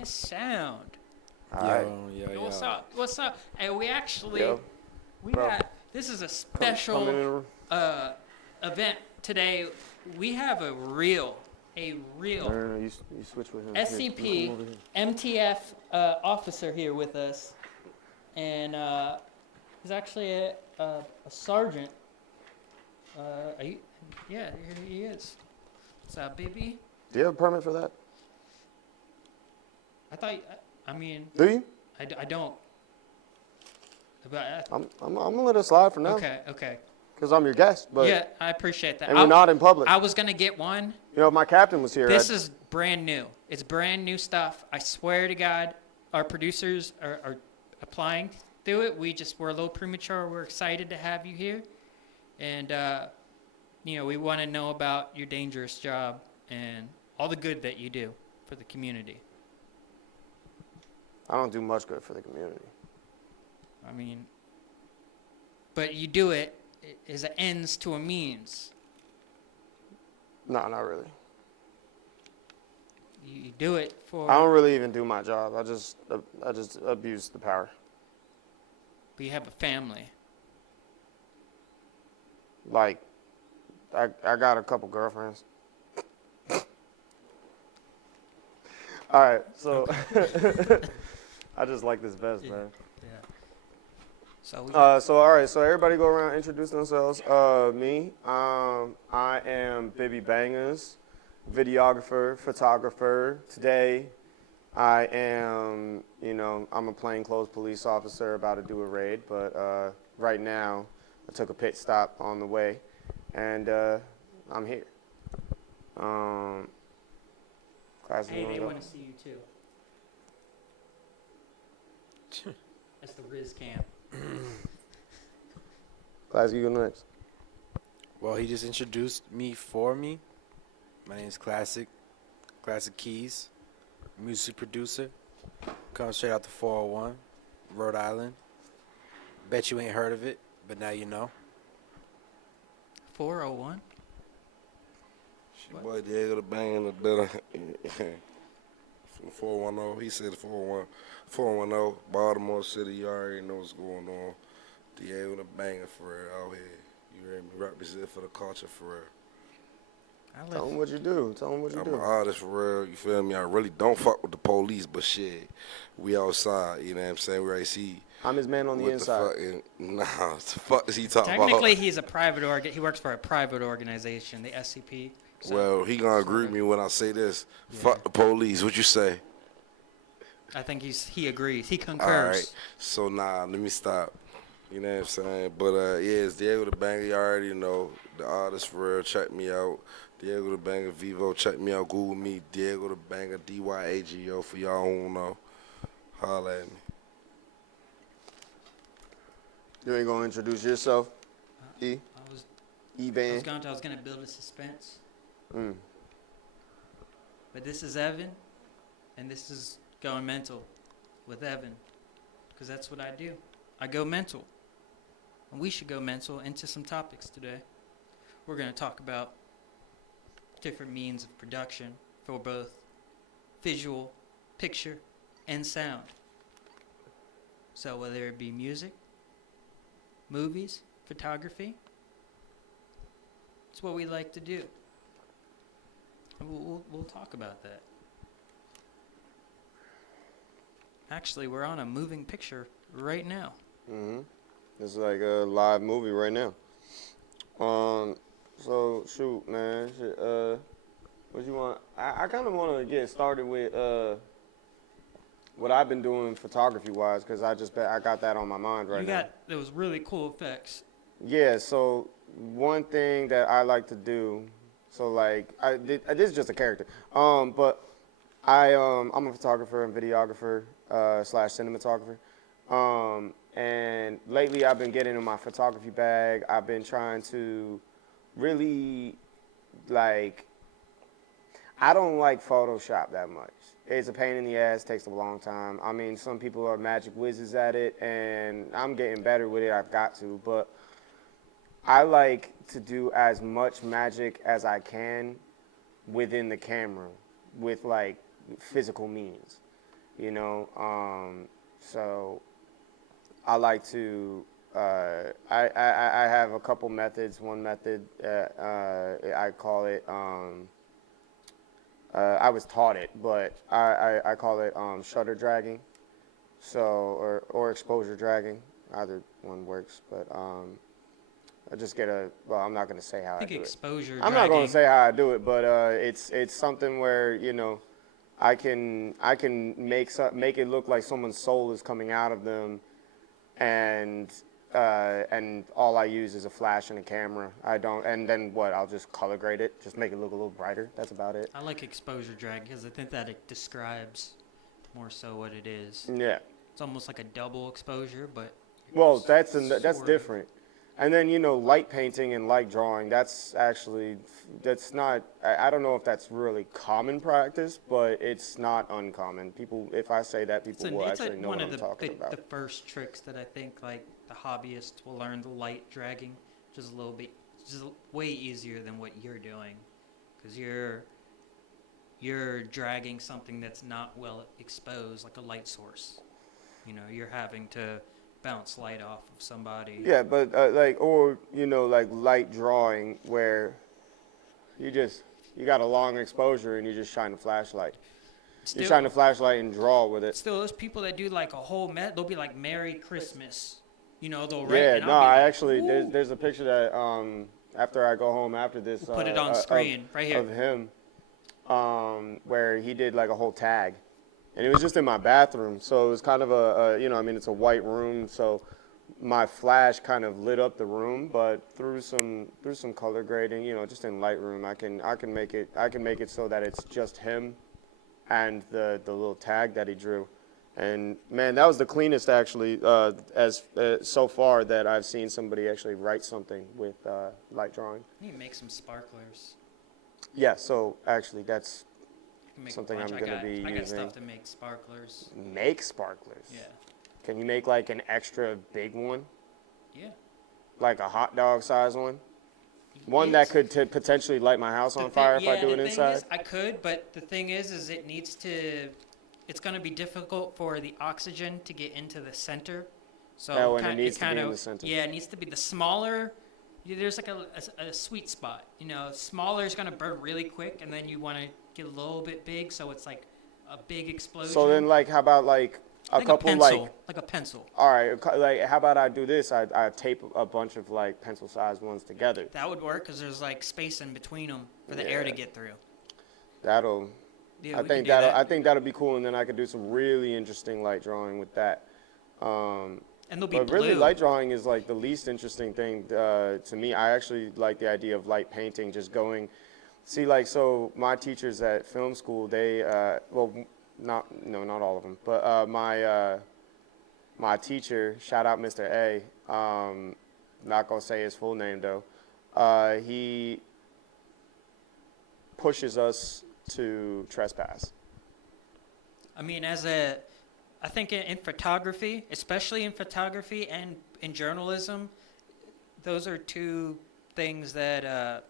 It's sound. All right. Yo. What's up? What's up? And we actually, Yo, we bro. got, this is a Come in special the room. event today. We have a real No, you switch with him. Here, you come SCP over here. MTF officer here with us. And he's actually a sergeant. Are you? Yeah, here he is. What's up, Bibby? Do you have a permit for that? I thought, I mean, Do you? I don't. But I'm gonna let it slide for now. okay. Because I'm your guest, but Yeah, I appreciate that. and we're not in public. I was gonna get one. You know, if my captain was here. This is brand new. It's brand new stuff. I swear to God, our producers are applying through it. We're a little premature. We're excited to have you here, and we want to know about your dangerous job and all the good that you do for the community. I don't do much good for the community. I mean, but you do it as an ends to a means. No, not really. You do it for. I don't really even do my job. I just abuse the power. But you have a family. Like, I got a couple girlfriends. All right, so I just like this vest, man. Yeah. So. All right, so everybody go around, introduce themselves. Me, I am Bibby Bangers, videographer, photographer. Today, I am, I'm a plainclothes police officer about to do a raid, but right now, I took a pit stop on the way, and I'm here. Klassik, Hey, you they wanna want go? to see you too. That's the Riz Cam. Klassik, you go next. Well, he just introduced me for me. My name is Klassik Keys, music producer. Come straight out the 401, Rhode Island. Bet you ain't heard of it, but now you know. 401. Your boy Diego the Bang in the building. From 410. He said 411. 410, Baltimore City. You already know what's going on. Diego the Banger for real out here. You heard me? Represent for the culture for real. Tell them what you do. I'm an artist for real. You feel me? I really don't fuck with the police, but shit, we outside. You know what I'm saying? We already see. I'm his man on the what inside. Nah, what the fuck is he talking about? Technically, he's a private he works for a private organization, the SCP. So, Well, he gonna agree with me when I say this. Yeah. Fuck the police. What you say? I think he agrees. He concurs. All right. So let me stop. You know what I'm saying? But yeah, it's Diego the Banger. You already know the artist for real. Check me out. Diego the Banger Vivo. Check me out. Google me. Diego the Banger DYAGO for y'all who don't know. Holla at me. You ain't gonna introduce yourself, E? I was E-Band? gonna build a suspense. Mm. But this is Evan, and this is Going Mental with Evan, because that's what I do. I go mental, and we should go mental into some topics today. We're going to talk about different means of production for both visual, picture, and sound. So whether it be music, movies, photography, it's what we like to do. We'll talk about that. Actually, we're on a moving picture right now. Mm-hmm. It's like a live movie right now. So shoot, man. What you want? I kind of want to get started with what I've been doing photography-wise, because I got that on my mind right now. You got those really cool effects. Yeah. So one thing that I like to do. So like, this is just a character. But I'm a photographer and videographer / cinematographer. And lately I've been getting in my photography bag. I've been trying to really I don't like Photoshop that much. It's a pain in the ass, takes a long time. I mean, some people are magic whizzes at it, and I'm getting better with it. I've got to, but I like to do as much magic as I can within the camera with like physical means. you know. So I like to. I have a couple methods. One method, I call it. I was taught it, but I call it shutter dragging. So or exposure dragging. Either one works, but I just get a. Well, I'm not going to say how I I think do it. exposure I'm not going to dragging. say how I do it, but it's something where I can make it look like someone's soul is coming out of them, and all I use is a flash and a camera. I don't, and then what? I'll just color grade it, just make it look a little brighter. That's about it. I like exposure drag because I think that it describes more so what it is. Yeah. It's almost like a double exposure, but Well, that's sort of. different. And then light painting and light drawing. That's not. I don't know if that's really common practice, but it's not uncommon. People, if I say that, people will actually know one what of I'm talking about. the first tricks that I think like the hobbyists will learn, the light dragging, just a little bit, just way easier than what you're doing, because you're dragging something that's not well exposed, like a light source. You're having to bounce light off of somebody. Yeah, but like light drawing where you got a long exposure and you just shine a flashlight. You shine a flashlight and draw with it. Still, those people that do like a whole they'll be like Merry Christmas. They'll write. Yeah, and no, I'll be I like, actually "Ooh." there's a picture that after I go home after this We'll put it on screen right here. of him where he did like a whole tag, and it was just in my bathroom, so it was kind of it's a white room, so my flash kind of lit up the room, but through some color grading, just in Lightroom, I can make it so that it's just him and the little tag that he drew. And man, that was the cleanest actually so far that I've seen somebody actually write something with light drawing. You can make some sparklers. Yeah, so actually that's You can make a something bunch. I'm gonna be I got using. stuff to make sparklers. Make sparklers. Yeah. Can you make like an extra big one? Yeah. Like a hot dog size one? One that could potentially light my house on fire if I do it inside? Is, I could, but the thing is it needs to. It's going to be difficult for the oxygen to get into the center. So and it needs to be in the center. Yeah, it needs to be the smaller. There's like a sweet spot. Smaller is going to burn really quick, and then you want to get a little bit big, so it's like a big explosion. So then, like, how about like a couple like a pencil. All right, like how about I do this? I tape a bunch of like pencil-sized ones together. That would work because there's like space in between them for the air to get through. That'll. Yeah, I think that'll be cool, and then I could do some really interesting light drawing with that. And they'll be but blue. really, light drawing is like the least interesting thing to me. I actually like the idea of light painting, just going. See, like, so my teachers at film school, they not all of them, but my teacher, shout out Mr. A, not gonna say his full name though, he pushes us to trespass. I mean, I think in photography, especially in photography and in journalism, those are two things that,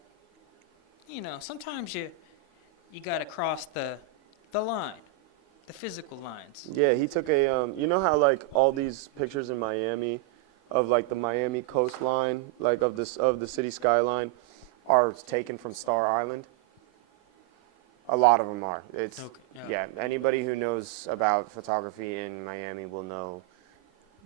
sometimes you got to cross the line, the physical lines. Yeah, he took a, you know how like all these pictures in Miami of like the Miami coastline, like of the city skyline, are taken from Star Island? A lot of them are. It's Okay, yeah. Anybody who knows about photography in Miami will know.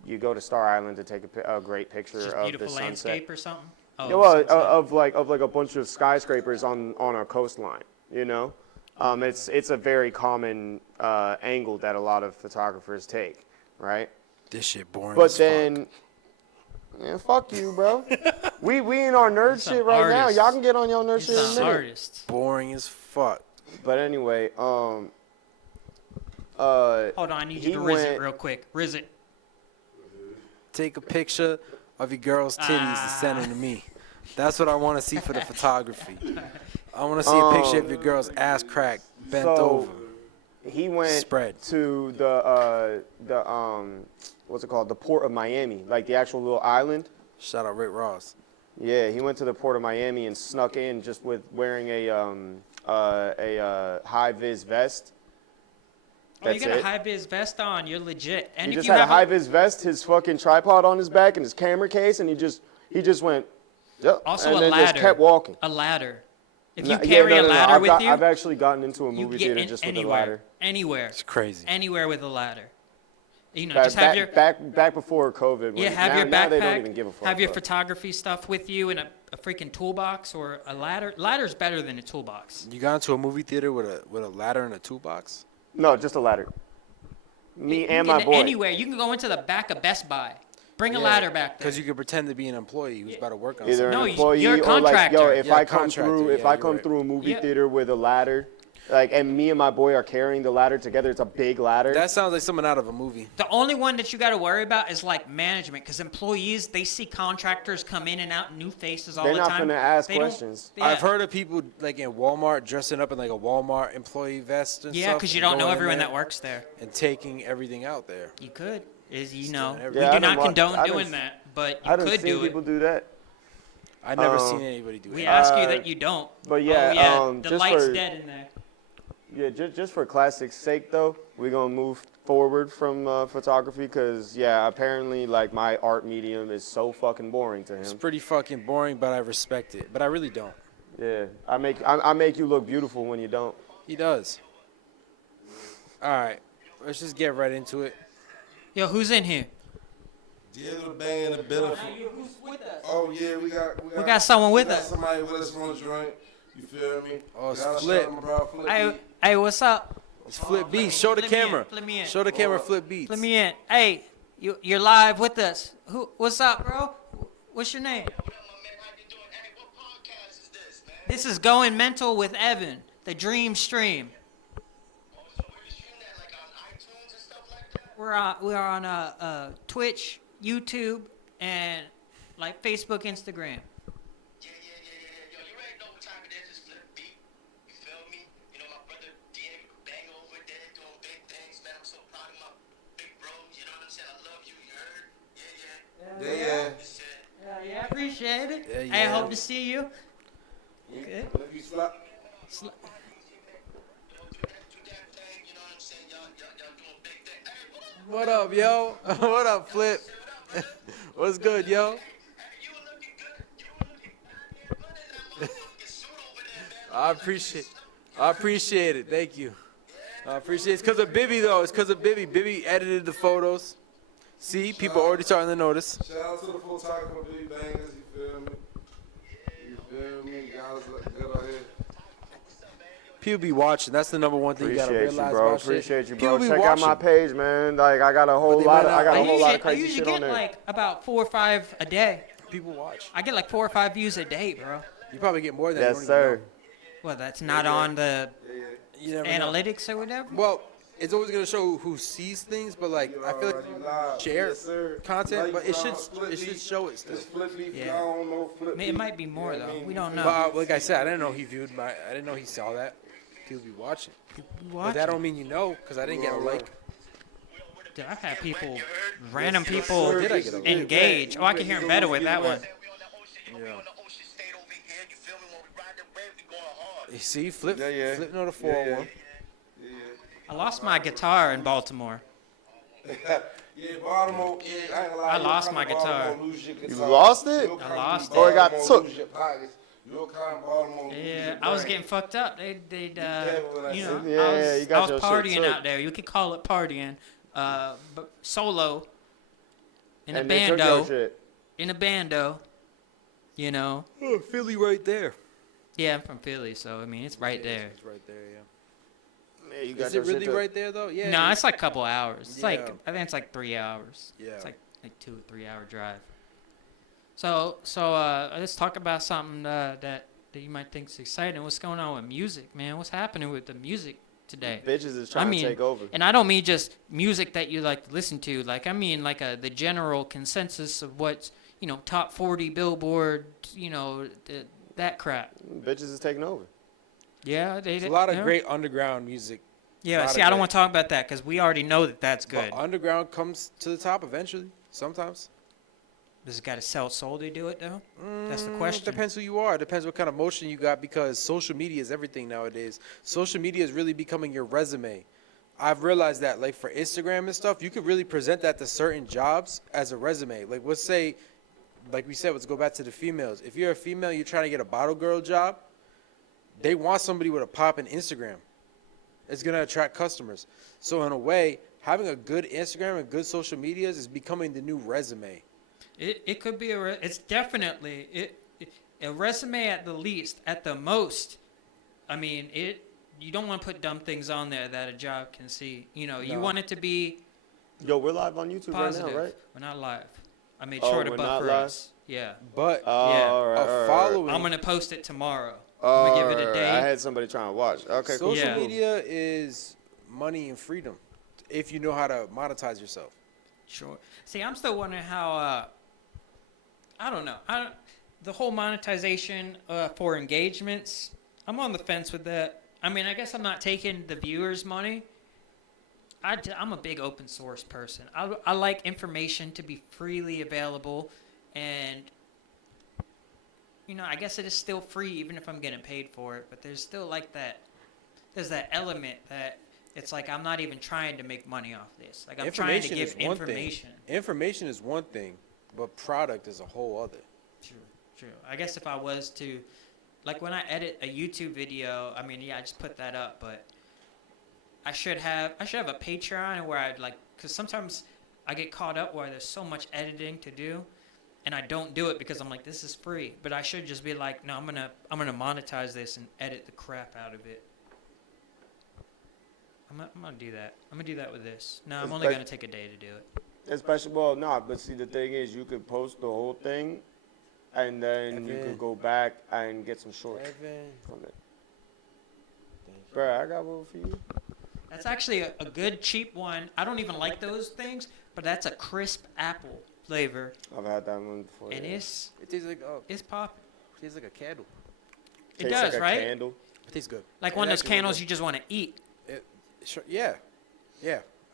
You go to Star Island to take a great picture It's just of beautiful the sunset. landscape or something. Oh, Yeah, well, sunset. of like a bunch of skyscrapers on a coastline. It's a very common angle that a lot of photographers take, right? This shit boring But as then, man, fuck you, bro. we in our nerd Some shit right now. artists. Y'all can get on your nerd He's shit in a an minute. artist. fuck. Boring as fuck. But anyway, Hold on, I need you he to riz it went- real quick. Riz it. Take a picture of your girl's titties and send them to me. That's what I want to see for the photography. I want to see a picture of your girl's ass crack bent over. he went Spread. to the what's it called? The port of Miami, like the actual little island. Shout out Rick Ross. Yeah, he went to the port of Miami and snuck in just with wearing a high vis vest Oh, you That's got a it. high-vis vest on. You're legit. And He if just you had a have high-vis vest, his fucking tripod on his back, and his camera case, and he just went, yep, also and a then ladder. just kept walking. A ladder. If No, you carry a ladder with you, I've actually gotten into a you movie get theater just with a anywhere. ladder. Anywhere. It's crazy. Anywhere with a ladder. You know, Back, just have your back before COVID. yeah, when- have now, your now backpack. they don't even give a fuck. Have your but- photography stuff with you in a freaking toolbox or a ladder. Ladder's better than a toolbox. You got into a movie theater with a ladder and a toolbox? No, just a ladder. Me You and can my get boy. Anywhere. You can go into the back of Best Buy. Bring a ladder back there. Because you could pretend to be an employee who's about to work on Either something. No, an employee you're a or like, yo, contractor. if Yeah, I come contractor, through, if yeah, I you're come right. through a movie Yeah. theater with a ladder, like, and me and my boy are carrying the ladder together, it's a big ladder. That sounds like someone out of a movie. The only one that you got to worry about is like management, because employees, they see contractors come in and out, new faces all They're the not time. gonna ask They don't- questions. Yeah. I've heard of people like in Walmart dressing up in like a Walmart employee vest and Yeah, stuff. because you and don't know going in everyone there that works there. and taking everything out there. You could, we everything. do Yeah, I not done wa- condone I done doing s- that, but I you done could seen do people it. do that. I never Um, seen anybody do We it. ask you that you don't. But yeah, oh, yeah, the just light's for dead in there. yeah, just for Klassik's sake though, we're gonna move forward from photography because yeah, apparently like my art medium is so fucking boring to It's him. pretty fucking boring, but I respect it. But I really don't. Yeah, I make you look beautiful when you don't. He does. All right, let's just get right into it. Yo, who's in here? Diego the Bang in the building. Who's with us? Oh yeah, we got someone with got us. Somebody with us on the joint. You feel me? Oh, it's Gotta Flip. shout out my bro, Flip. Hey, hey, what's up? It's Flip Beats. Show the Flip me in, camera. flip me in. Show the camera. Flip Beats. Let me in. Hey, you're live with us. What's up, bro? What's your name? This is Going Mental with Evan, the Dream Stream. We're on Twitch, YouTube, and like Facebook, Instagram. Yo, you already know what time it is. It's Flip Beat. You feel me? You know, my brother Diego Bang over there doing big things, man. I'm so proud of my big bro. You know what I'm saying? I love you. You heard? Yeah. This shit. Yeah, appreciate it. Yeah, I yeah. hope to see you. Good. If you slap, Sl- Do that thing. You know what I'm saying? Y'all doing big things. Hey, What up, yo? What up, Flip? What's good, yo? you were looking good. You were looking good in that motherfucking suit over there, man. I appreciate it. Thank you. I appreciate it. It's because of Bibby, though. It's because of Bibby. Bibby edited the photos. See, people already starting to notice. shout out to the photographer, Big Bangers. You feel me? You feel me? Guys look good out here. People be watching. That's the number one thing you gotta Appreciate you, realize bro. about shit. Appreciate you, People bro. be Check out my watching. page, man. Like I got a whole they lot. might Of, I got not- a whole lot of I crazy usually shit get on there. like about 4 or 5 a day. People watch. I get like 4 or 5 views a day, bro. You probably get more than you Yes, don't even sir. know. Well, that's not on the You never know. analytics or whatever. Well, it's always gonna show who sees things, but like I feel like Already live. share Yes, sir. content, Like but it should Flip it should Beat. show it still. It's Flip Beat. Yeah. I don't know Flip It Beat. might be more You know what I though. mean? We don't know. But like I said, I didn't know he viewed my. I didn't know he saw that. People be watching. But that don't mean you know, because I didn't get a like. Dude, I've had people, random people Did I get a like? engage. Oh, I can hear him better with that one. We on the ocean state over here. You feel me? When we ride the wave, we going hard. You see, Flip, Yeah, yeah. Flip know the Yeah, 401. I lost my guitar in Baltimore. Yeah, Baltimore. Yeah, I ain't gonna lie. I You'll lost come my to Baltimore guitar. and lose your You guitar. lost it? You'll come I lost to it. Or it got Baltimore and took? lose your pockets. You'll come to Baltimore and lose Yeah, your I was brain. getting fucked up. They'd you know, Yeah, I you was, got I was your shit partying took. out there. You could call it partying. But solo in a And they took your bando, shit. in a bando. You know. Oh, Philly right there. Yeah, I'm from Philly, so I mean it's right there. It's right there, yeah. Yeah, you got Is your it shit really took. right there though? Yeah. No, it's like a couple hours. It's like Yeah. I think it's like 3 hours. Yeah. It's like 2 or 3 hour drive. So let's talk about something that you might think is exciting. What's going on with music, man? What's happening with the music today? Bitches is trying I mean, to take over. and I don't mean just music that you like to listen to. Like I mean like the general consensus of what's top 40 Billboard, that crap. Bitches is taking over. Yeah, There's a lot of yeah. great underground music. Yeah, lot see, of I don't great- want to talk about that because we already know that that's good. But underground comes to the top eventually. Sometimes. Does it got to sell soul to do it though? That's the question. Depends who you are. Depends what kind of motion you got because social media is everything nowadays. Social media is really becoming your resume. I've realized that, like, for Instagram and stuff, you could really present that to certain jobs as a resume. Like, let's say, like we said, let's go back to the females. If you're a female, you're trying to get a bottle girl job, they want somebody with a pop in Instagram. It's going to attract customers. So, in a way, having a good Instagram and good social medias is becoming the new resume. It could be it's definitely a resume at the least, at the most. I mean, you don't want to put dumb things on there that a job can see. You know, you No. want it to be Yo, we're live on YouTube positive. right now, right? We're not live. I made Oh, sure to we're buffer not live? us. Yeah. But Yeah. All right, all a right. following, I'm gonna post it tomorrow. I'm gonna give it a Alright, date. I had somebody trying to watch. Okay, cool. social Yeah. media is money and freedom if you know how to monetize yourself. Sure. See, I'm still wondering how. I don't know. The whole monetization for engagements. I'm on the fence with that. I mean, I guess I'm not taking the viewers' money. I'm a big open source person. I like information to be freely available, and you know, I guess it is still free even if I'm getting paid for it. But there's still like that. There's that element that it's like I'm not even trying to make money off this. Like I'm trying to give information. Information is one thing, but product is a whole other. True. I guess if I was to, like when I edit a YouTube video, I mean, yeah, I just put that up, but I should have a Patreon where I'd like, because sometimes I get caught up where there's so much editing to do, and I don't do it because I'm like, this is free. But I should just be like, no, I'm gonna monetize this and edit the crap out of it. I'm gonna do that. I'm gonna do that with this. No, I'm only gonna take a day to do it. Especially, well, no, but see, the thing is, you could post the whole thing, and then you could go back and get some shorts from it. Bro, I got one for you. That's actually a good cheap one. I don't even like those things, but that's a crisp apple flavor, I've had that one before. and yeah. It tastes like it's pop. tastes like a candle. It Tastes does, like a right? Candle. It tastes good. Like It one of those actually candles really you just want to eat. Sure, yeah,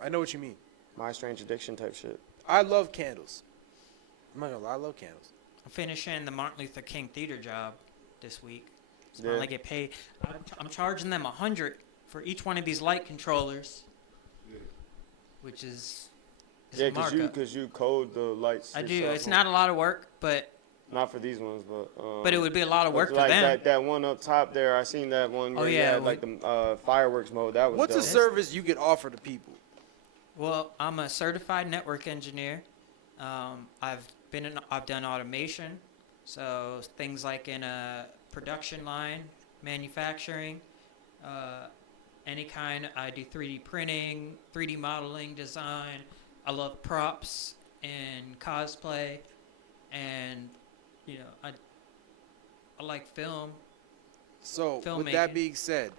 I know what you mean. My Strange Addiction type shit. I love candles. I'm not gonna lie, I love candles. I'm finishing the Martin Luther King theater job this week. So Yeah. finally get paid. I'm charging them $100 for each one of these light controllers, which is Yeah, a markup. cause you code the lights. I do. yourself, It's huh? not a lot of work, but Not for these ones, but it would be a lot of work for like them. that one up top there. I seen that one. Oh, Where you yeah, had, like the fireworks mode. That was. What's a dope. service you could offer to people? Well, I'm a certified network engineer. I've done automation, so things like in a production line, manufacturing, any kind. I do 3D printing, 3D modeling, design. I love props and cosplay, and you know, I like film. So, with Filmmaking. that being said,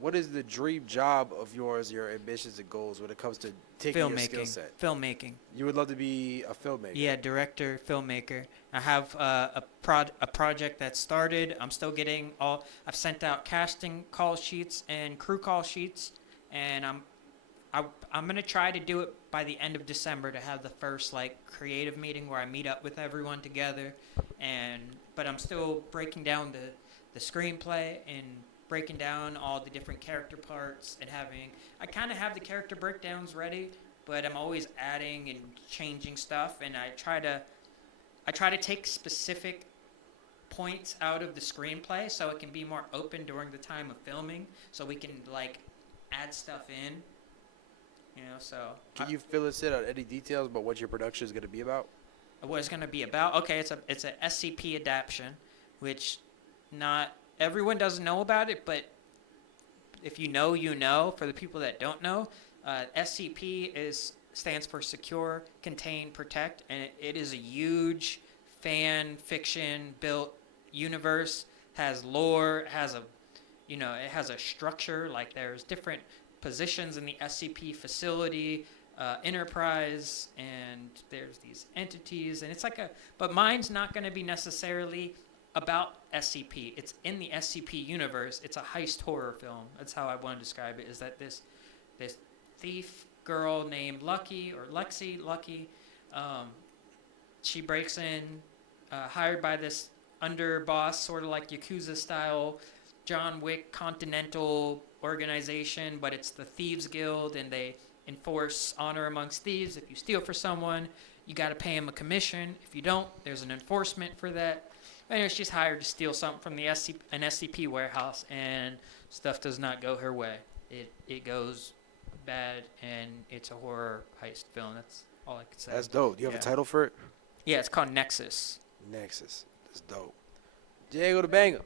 what is the dream job of yours, your ambitions and goals when it comes to taking your skill set? Filmmaking. You would love to be a filmmaker. Yeah, director, filmmaker. I have a project that started. I'm still getting I've sent out casting call sheets and crew call sheets, and I'm gonna try to do it by the end of December to have the first like creative meeting where I meet up with everyone together, but I'm still breaking down the screenplay and breaking down all the different character parts and I kind of have the character breakdowns ready, but I'm always adding and changing stuff, and I try to take specific points out of the screenplay so it can be more open during the time of filming, so we can like add stuff in, you know. So Can you fill us in on any details about what your production is going to be about? what it's going to be about? Okay, it's a SCP adaptation, which not everyone doesn't know about it, but if you know, you know. For the people that don't know, SCP stands for Secure, Contain, Protect, and it is a huge fan fiction built universe. Has lore, it has a structure. Like there's different positions in the SCP facility, enterprise, and there's these entities, and it's like but mine's not going to be necessarily about SCP. It's in the SCP universe. It's a heist horror film. That's how I want to describe it. Is that this thief girl named Lucky, she breaks in, hired by this underboss, sort of like Yakuza style John Wick Continental organization, but it's the Thieves Guild, and they enforce honor amongst thieves. If you steal for someone, you got to pay him a commission. If you don't, there's an enforcement for that. And she's hired to steal something from an SCP warehouse, and stuff does not go her way. It goes bad, and it's a horror heist film. That's all I could say. That's dope. Do you have a title for it? Yeah, it's called Nexus. Nexus. That's dope. Diego the Banger.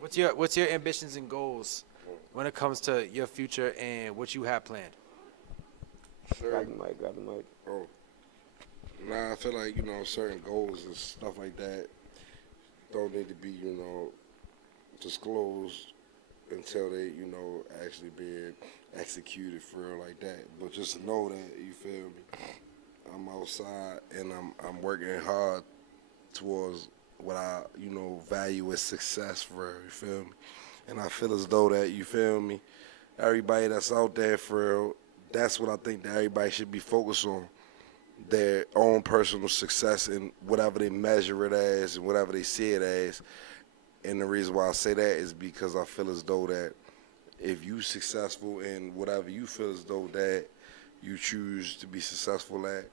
What's your ambitions and goals when it comes to your future and what you have planned? Sure. Grab the mic. Oh. Nah, I feel like, certain goals and stuff like that don't need to be, disclosed until they, actually being executed for real like that. But just to know that, you feel me, I'm outside and I'm working hard towards what I, value as success for real, you feel me? And I feel as though that, you feel me, everybody that's out there for real, that's what I think that everybody should be focused on. Their own personal success and whatever they measure it as and whatever they see it as. And the reason why I say that is because I feel as though that if you successful in whatever you feel as though that you choose to be successful at,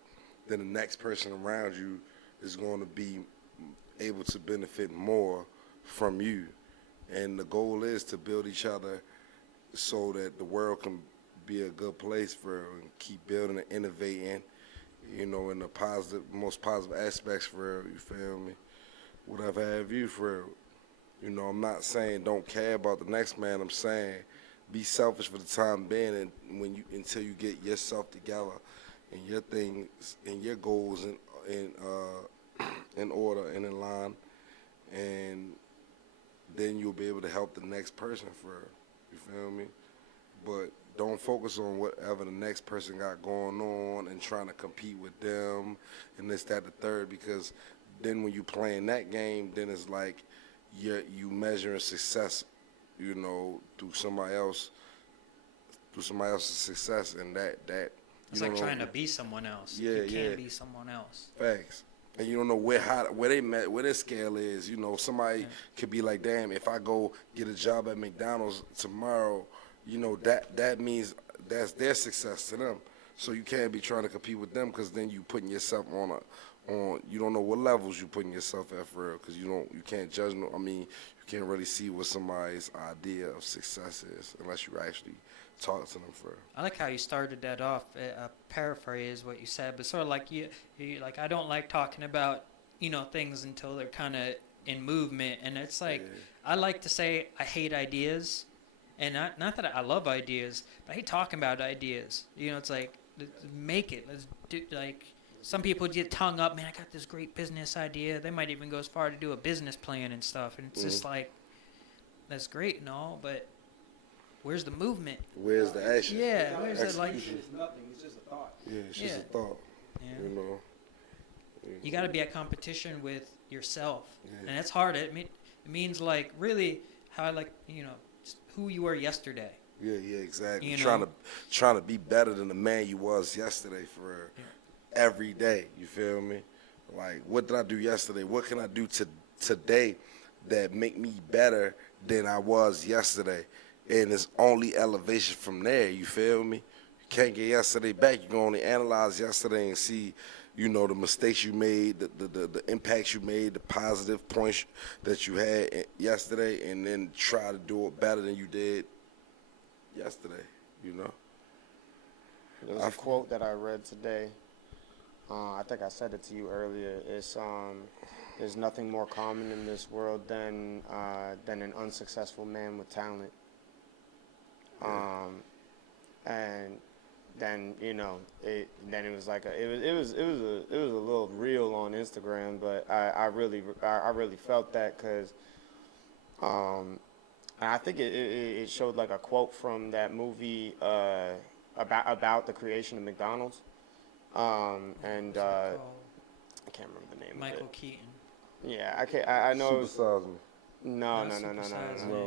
then the next person around you is going to be able to benefit more from you. And the goal is to build each other so that the world can be a good place for and keep building and innovating, in the most positive aspects for real, you feel me? Whatever have you for real. I'm not saying don't care about the next man. I'm saying be selfish for the time being, and until you get yourself together and your things and your goals in order and in line, and then you'll be able to help the next person for real. You feel me? But don't focus on whatever the next person got going on and trying to compete with them and this, that, the third, because then when you playing that game, then it's like you measuring success, through somebody else's success, and that It's like trying to be someone else. Yeah, you can't be someone else. Facts. And you don't know where they met, where their scale is. Somebody could be like, damn, if I go get a job at McDonald's tomorrow, that means that's their success to them. So you can't be trying to compete with them, because then you putting yourself on you don't know what levels you putting yourself at for real, because you can't judge. You can't really see what somebody's idea of success is unless you actually talk to them for real. I like how you started that off. Paraphrase what you said, but sort of like you like, I don't like talking about things until they're kind of in movement, and it's like I like to say I hate ideas. And not that I love ideas, but I hate talking about ideas. It's like, let's make it. Let's do, like, some people get hung up, man, I got this great business idea. They might even go as far to do a business plan and stuff. And it's just like, that's great and all, but where's the movement? Where's the action? Yeah, where's it like? It's nothing. It's just a thought. Yeah, it's just a thought. Yeah. You got to be at competition with yourself. Yeah. And that's hard. It means, like, really how I like, who you were yesterday. Yeah, exactly. Trying to be better than the man you was yesterday for every day. You feel me? Like, what did I do yesterday? What can I do today that make me better than I was yesterday? And it's only elevation from there. You feel me? You can't get yesterday back. You can only analyze yesterday and see, the mistakes you made, the impacts you made, the positive points that you had yesterday, and then try to do it better than you did yesterday, There's a quote that I read today. I think I said it to you earlier. It's there's nothing more common in this world than an unsuccessful man with talent. And then it was like it was a little reel on Instagram, but I really felt that, because I think it showed like a quote from that movie about the creation of McDonald's, and I can't remember the name Michael of it. Keaton. Yeah, I know it was. Supersize Me. No. No,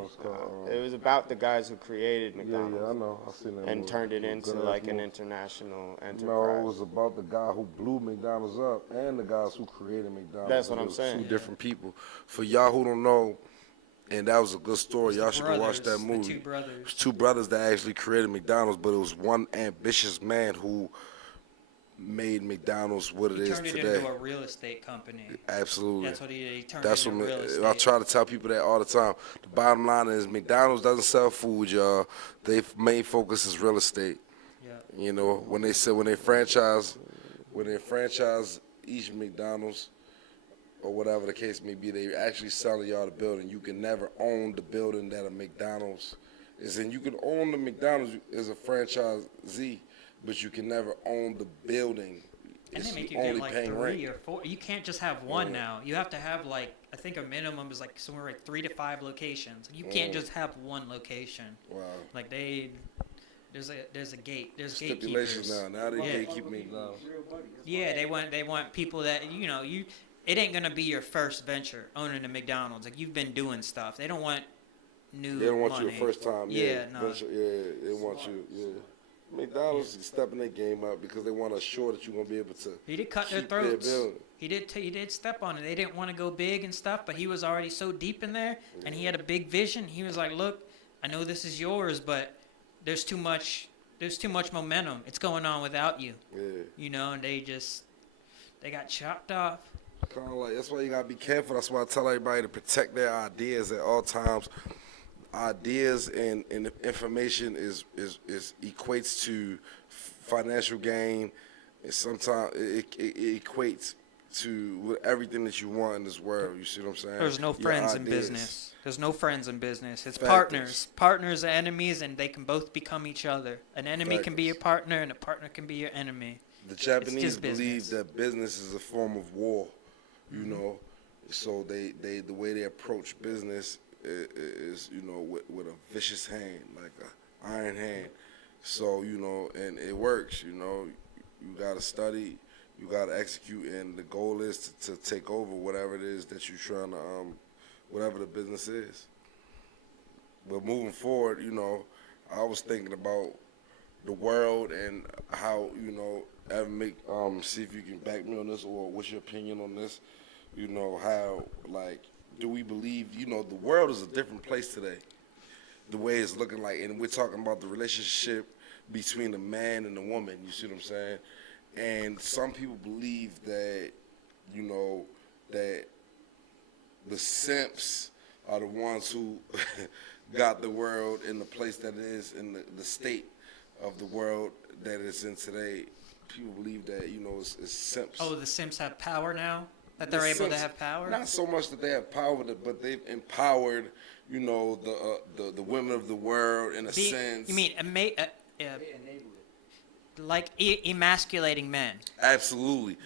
it's called, It was about the guys who created McDonald's. Yeah, I know. I seen that and movie. turned it into Good-ass like an movie. international enterprise. No, it was about the guy who blew McDonald's up and the guys who created McDonald's. That's what It I'm was saying. Two different people. For y'all who don't know, And that was a good story. The Y'all should go watch that brothers, movie. The two It brothers. was two brothers that actually created McDonald's, but it was one ambitious man who made McDonald's what it He is turned it today. into a real estate company. Absolutely. That's what he did. He turned That's it into what real estate. I try to tell people that all the time. The bottom line is McDonald's doesn't sell food, y'all. Their main focus is real estate. Yeah. You know, when they franchise each McDonald's or whatever the case may be, they actually selling y'all the building. You can never own the building that a McDonald's is in. You can own the McDonald's as a franchisee, but you can never own the building. And It's they make you only get like paying 3 rent. or 4. You can't just have one Yeah. now. You have to have like, I think a minimum is like somewhere like 3 to 5 locations. You can't just have one location. Wow. Like there's a gate. There's Stipulations gatekeepers. now. Now they Yeah. gatekeep McDonald's. Yeah, they want people that it ain't gonna be your first venture owning a McDonald's. Like you've been doing stuff. They don't want new. They don't want money. you the first time. Yeah, no. venture, yeah, they want you. Yeah. McDonald's is stepping their game up because they want to assure that you're gonna be able to. He did cut their keep their throats. building. He did step on it. They didn't want to go big and stuff, but he was already so deep in there, and he had a big vision. He was like, "Look, I know this is yours, but there's too much momentum. It's going on without you." Yeah. And they got chopped off. Kind of like that's why you gotta be careful. That's why I tell everybody to protect their ideas at all times. Ideas and information is equates to financial gain. And sometimes it equates to with everything that you want in this world. You see what I'm saying? There's no Your friends in ideas. business. There's no friends in business. It's Factors. partners and enemies, and they can both become each other. An enemy can be your Factors. partner, and a partner can be your enemy. The Japanese just believe business. that business is a form of war, you Mm-hmm. know. So they the way they approach business is with a vicious hand, like a iron hand. So and it works. You gotta study, you gotta execute, and the goal is to take over whatever it is that you're trying to whatever the business is. But moving forward, I was thinking about the world and how Evan, see if you can back me on this, or what's your opinion on this? How do we believe the world is a different place today, the way it's looking like, and we're talking about the relationship between the man and the woman. You see what I'm saying? And some people believe that that the simps are the ones who got the world in the place that it is, in the state of the world that it's in today. People believe that it's simps. Oh, the Sims have power now? That The they're able to Sims- have power? Not so much that they have power, but they've empowered the women of the world in a sense. You mean like emasculating men? Absolutely.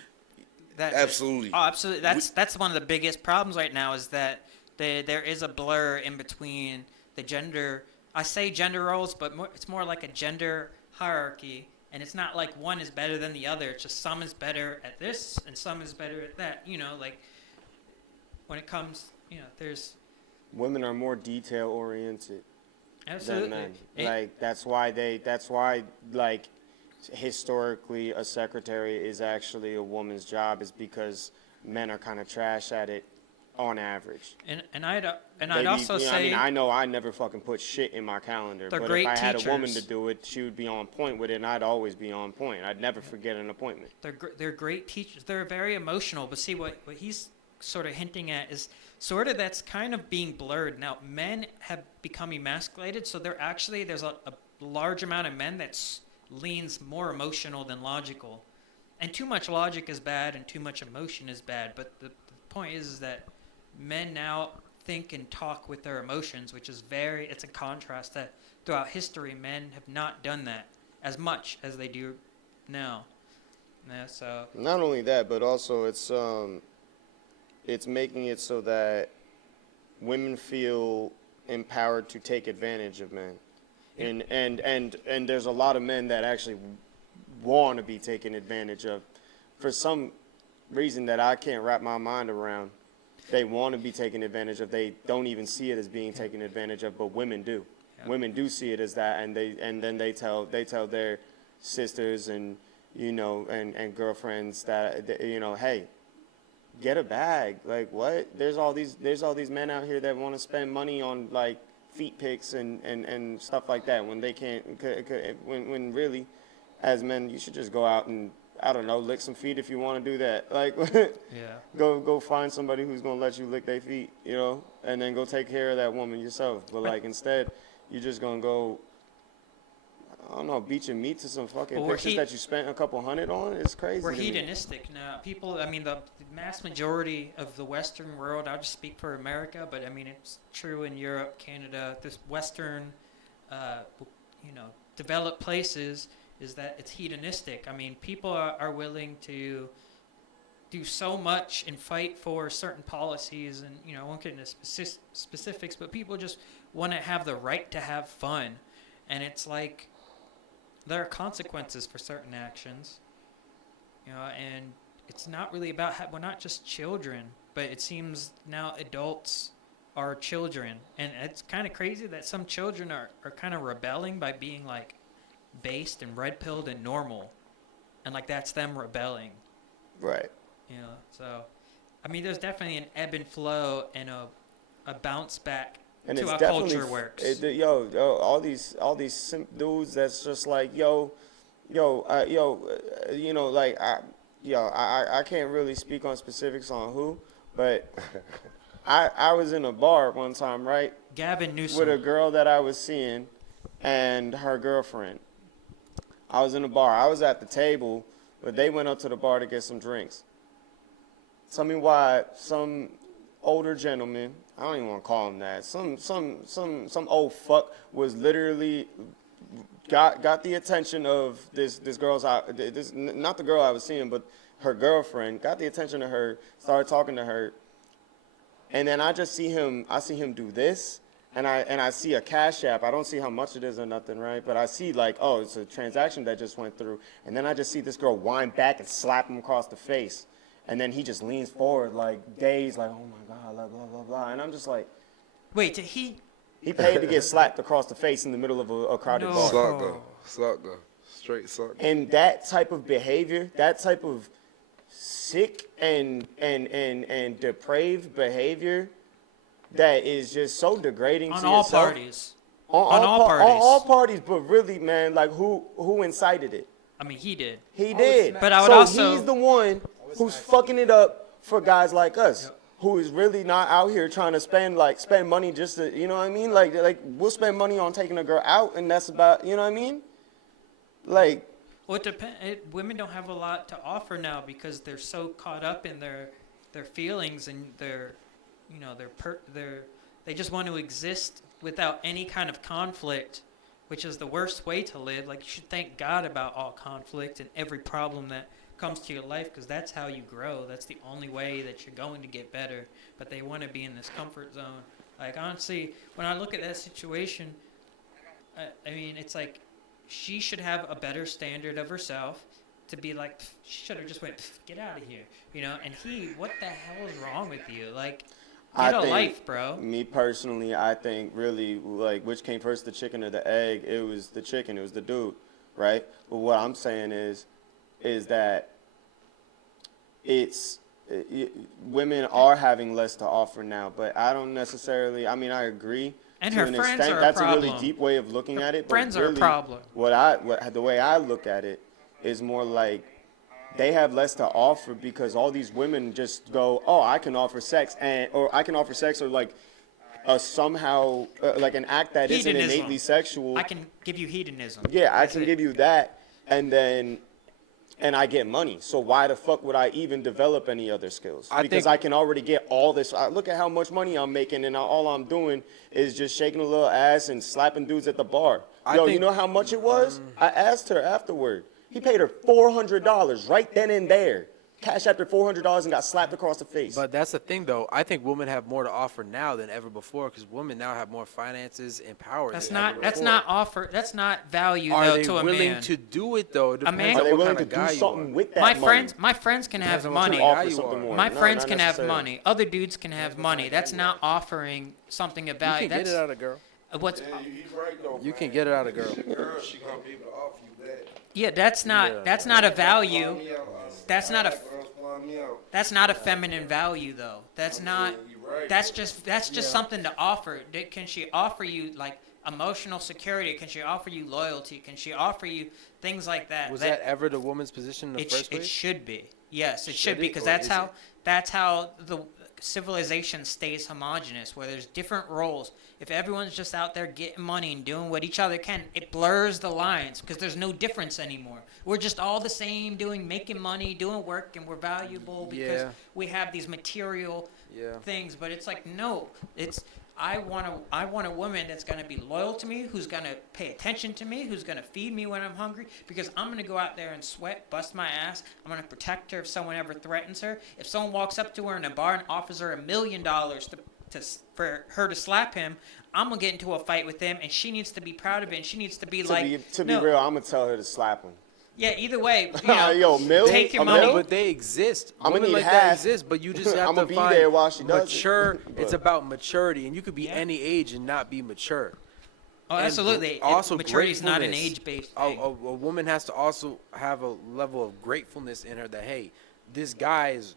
Absolutely. Oh, absolutely. That's one of the biggest problems right now, is that there is a blur in between the gender. I say gender roles, but it's more like a gender hierarchy, and it's not like one is better than the other. It's just some is better at this and some is better at that. Like when it comes, there's Women are more detail oriented absolutely. than men. That's why historically a secretary is actually a woman's job, is because men are kind of trash at it on average. And I'd They also be- say I know I never fucking put shit in my calendar, They're but great if I had a woman teachers. to do it, she would be on point with it, and I'd always be on point. I'd never forget an appointment. they're great teachers. They're very emotional. But see, what he's sort of hinting at is sort of that's kind of being blurred. Now, men have become emasculated, so there's a large amount of men that leans more emotional than logical. And too much logic is bad, and too much emotion is bad. But the point is that men now think and talk with their emotions, which is it's a contrast that throughout history men have not done that as much as they do now. Yeah, so Not only that, but also it's making it so that women feel empowered to take advantage of men. And there's a lot of men that actually want to be taken advantage of for some reason that I can't wrap my mind around. They want to be taken advantage of. They don't even see it as being taken advantage of, but women do. Yeah. Women do see it as that, and then they tell their sisters and and girlfriends that hey, get a bag. Like what? There's all these men out here that want to spend money on like feet pics and stuff like that when they can't. When really, as men, you should just go out and I don't know, lick some feet if you want to do that. Like, Yeah. go find somebody who's gonna let you lick their feet, you know, and then go take care of that woman yourself. But like instead, you're just gonna go, I don't know, beat your meat to some fucking Well, we're pictures heat- that you spent a couple hundred on. It's crazy. We're to me. hedonistic now. People, I mean, the mass majority of the Western world, I'll just speak for America, but I mean, it's true in Europe, Canada, this Western, developed places, is that it's hedonistic. I mean, people are willing to do so much and fight for certain policies, and, I won't get into specifics, but people just want to have the right to have fun. And it's like, there are consequences for certain actions, and it's not really about we're not just children, but it seems now adults are children, and it's kind of crazy that some children are kind of rebelling by being like based and red pilled and normal, and like that's them rebelling, Right. So I mean, there's definitely an ebb and flow and a bounce back And to it's how definitely culture works. All these simp dudes that's just like I can't really speak on specifics on who, but I was in a bar one time, right, Gavin Newsom. with a girl that I was seeing and her girlfriend. I was in a bar. I was at the table, but they went up to the bar to get some drinks. Tell me why some older gentleman, I don't even want to call him that, some old fuck was literally got the attention of this girl's, not the girl I was seeing, but her girlfriend, got the attention of her, started talking to her, and then I see him do this, and I see a Cash App. I don't see how much it is or nothing, right? But I see like, oh, it's a transaction that just went through, and then I just see this girl wind back and slap him across the face. And then he just leans forward, like, dazed, like, oh, my God, blah, blah, blah, blah. And I'm just like... Wait, did he... He paid to get slapped across the face in the middle of a crowded No. bar. Sock though. Straight sock. And that type of behavior, that type of sick and depraved behavior that is just so degrading On to all yourself. parties. On all parties. On all parties, but really, man, like, who incited it? I mean, he did. He did. But I would so also- he's the one who's fucking it up for guys like us, Yep. who is really not out here trying to spend money just to, you know what I mean? Like we'll spend money on taking a girl out, and that's about, you know what I mean? Like, Well, it depends. Women don't have a lot to offer now because they're so caught up in their feelings and they just want to exist without any kind of conflict, which is the worst way to live. Like, you should thank God about all conflict and every problem that comes to your life, because that's how you grow. That's the only way that you're going to get better. But they want to be in this comfort zone. Like, honestly, when I look at that situation, I mean, it's like she should have a better standard of herself to be like, she should have just went, get out of here, And what the hell is wrong with you? Like, get a life, bro. Me personally, I think really, like, which came first, the chicken or the egg? It was the chicken. It was the dude, right? But what I'm saying is that women are having less to offer now, but I don't necessarily, I mean, I agree. And to her an friends extent. are a That's problem. a really deep way of looking at it. But Friends are a really, problem. The way I look at it is more like they have less to offer because all these women just go, oh, I can offer sex, or like somehow like an act that isn't Hedonism. innately sexual. I can give you hedonism. Yeah, I That's can it. give you that, and I get money. So why the fuck would I even develop any other skills? Because I can already get all this. Look at how much money I'm making, and all I'm doing is just shaking a little ass and slapping dudes at the bar. You know how much it was? I asked her afterward. He paid her $400 right then and there. Cash after $400 and got slapped across the face. But that's the thing, though. I think women have more to offer now than ever before because women now have more finances and power. That's than ever not. That's before. not offer. That's not value Are though they to a willing man. to do it though? It A man- depends Are on they what willing kind to of do guy you something are. with that my money? my friends can have Depends on what money. kind of guy Offer you something are. more. My No, friends not can have necessarily. money. Other dudes can have money. That's not offering something of You value. can get That's it out of a girl. what's. He's right though. You man. can get it out of a girl. If it's a girl, she gonna be able to offer you that. Yeah, that's not. Yeah. That's not a value. That's not a. find me out. That's not a feminine value, though. That's not. You right. That's just something to offer. Can she offer you like emotional security? Can she offer you loyalty? Can she offer you things like that? Was that ever the woman's position in the first It place? should be. Yes, it Should should be, it, because or is it? that's how the civilization stays homogenous, where there's different roles. If everyone's just out there getting money and doing what each other can, it blurs the lines because there's no difference anymore. We're just all the same, making money, doing work, and we're valuable because Yeah. we have these material Yeah. things. But it's like, no, I want a woman that's going to be loyal to me, who's going to pay attention to me, who's going to feed me when I'm hungry, because I'm going to go out there and sweat, bust my ass. I'm going to protect her if someone ever threatens her. If someone walks up to her in a bar and offers her $1 million for her to slap him, I'm going to get into a fight with him, and she needs to be proud of it, and she needs to be To be no. real, I'm gonna tell her to slap him. Yeah, either way, you know, Yo, take your a money. mil? But they exist. I'ma Women need like that half. exist, but you just have I'ma to be find there while she does it. mature. But- It's about maturity, and you could be any age and not be mature. Oh, And absolutely. also Maturity is not an gratefulness. age-based A, thing. a woman has to also have a level of gratefulness in her that, hey, this guy is,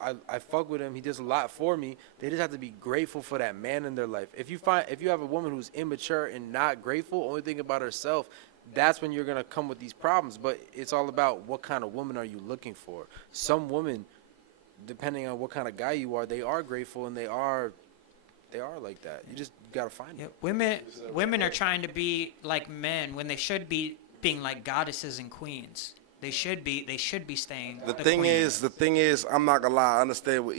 I fuck with him. He does a lot for me. They just have to be grateful for that man in their life. If you have a woman who's immature and not grateful, only thinking about herself, that's when you're gonna come with these problems. But it's all about what kind of woman are you looking for. Some women, depending on what kind of guy you are, they are grateful and they are like that. You just gotta find Yeah, it. women are trying to be like men when they should be being like goddesses and queens. They should be staying. The queen. thing is, I'm not gonna lie. I understand what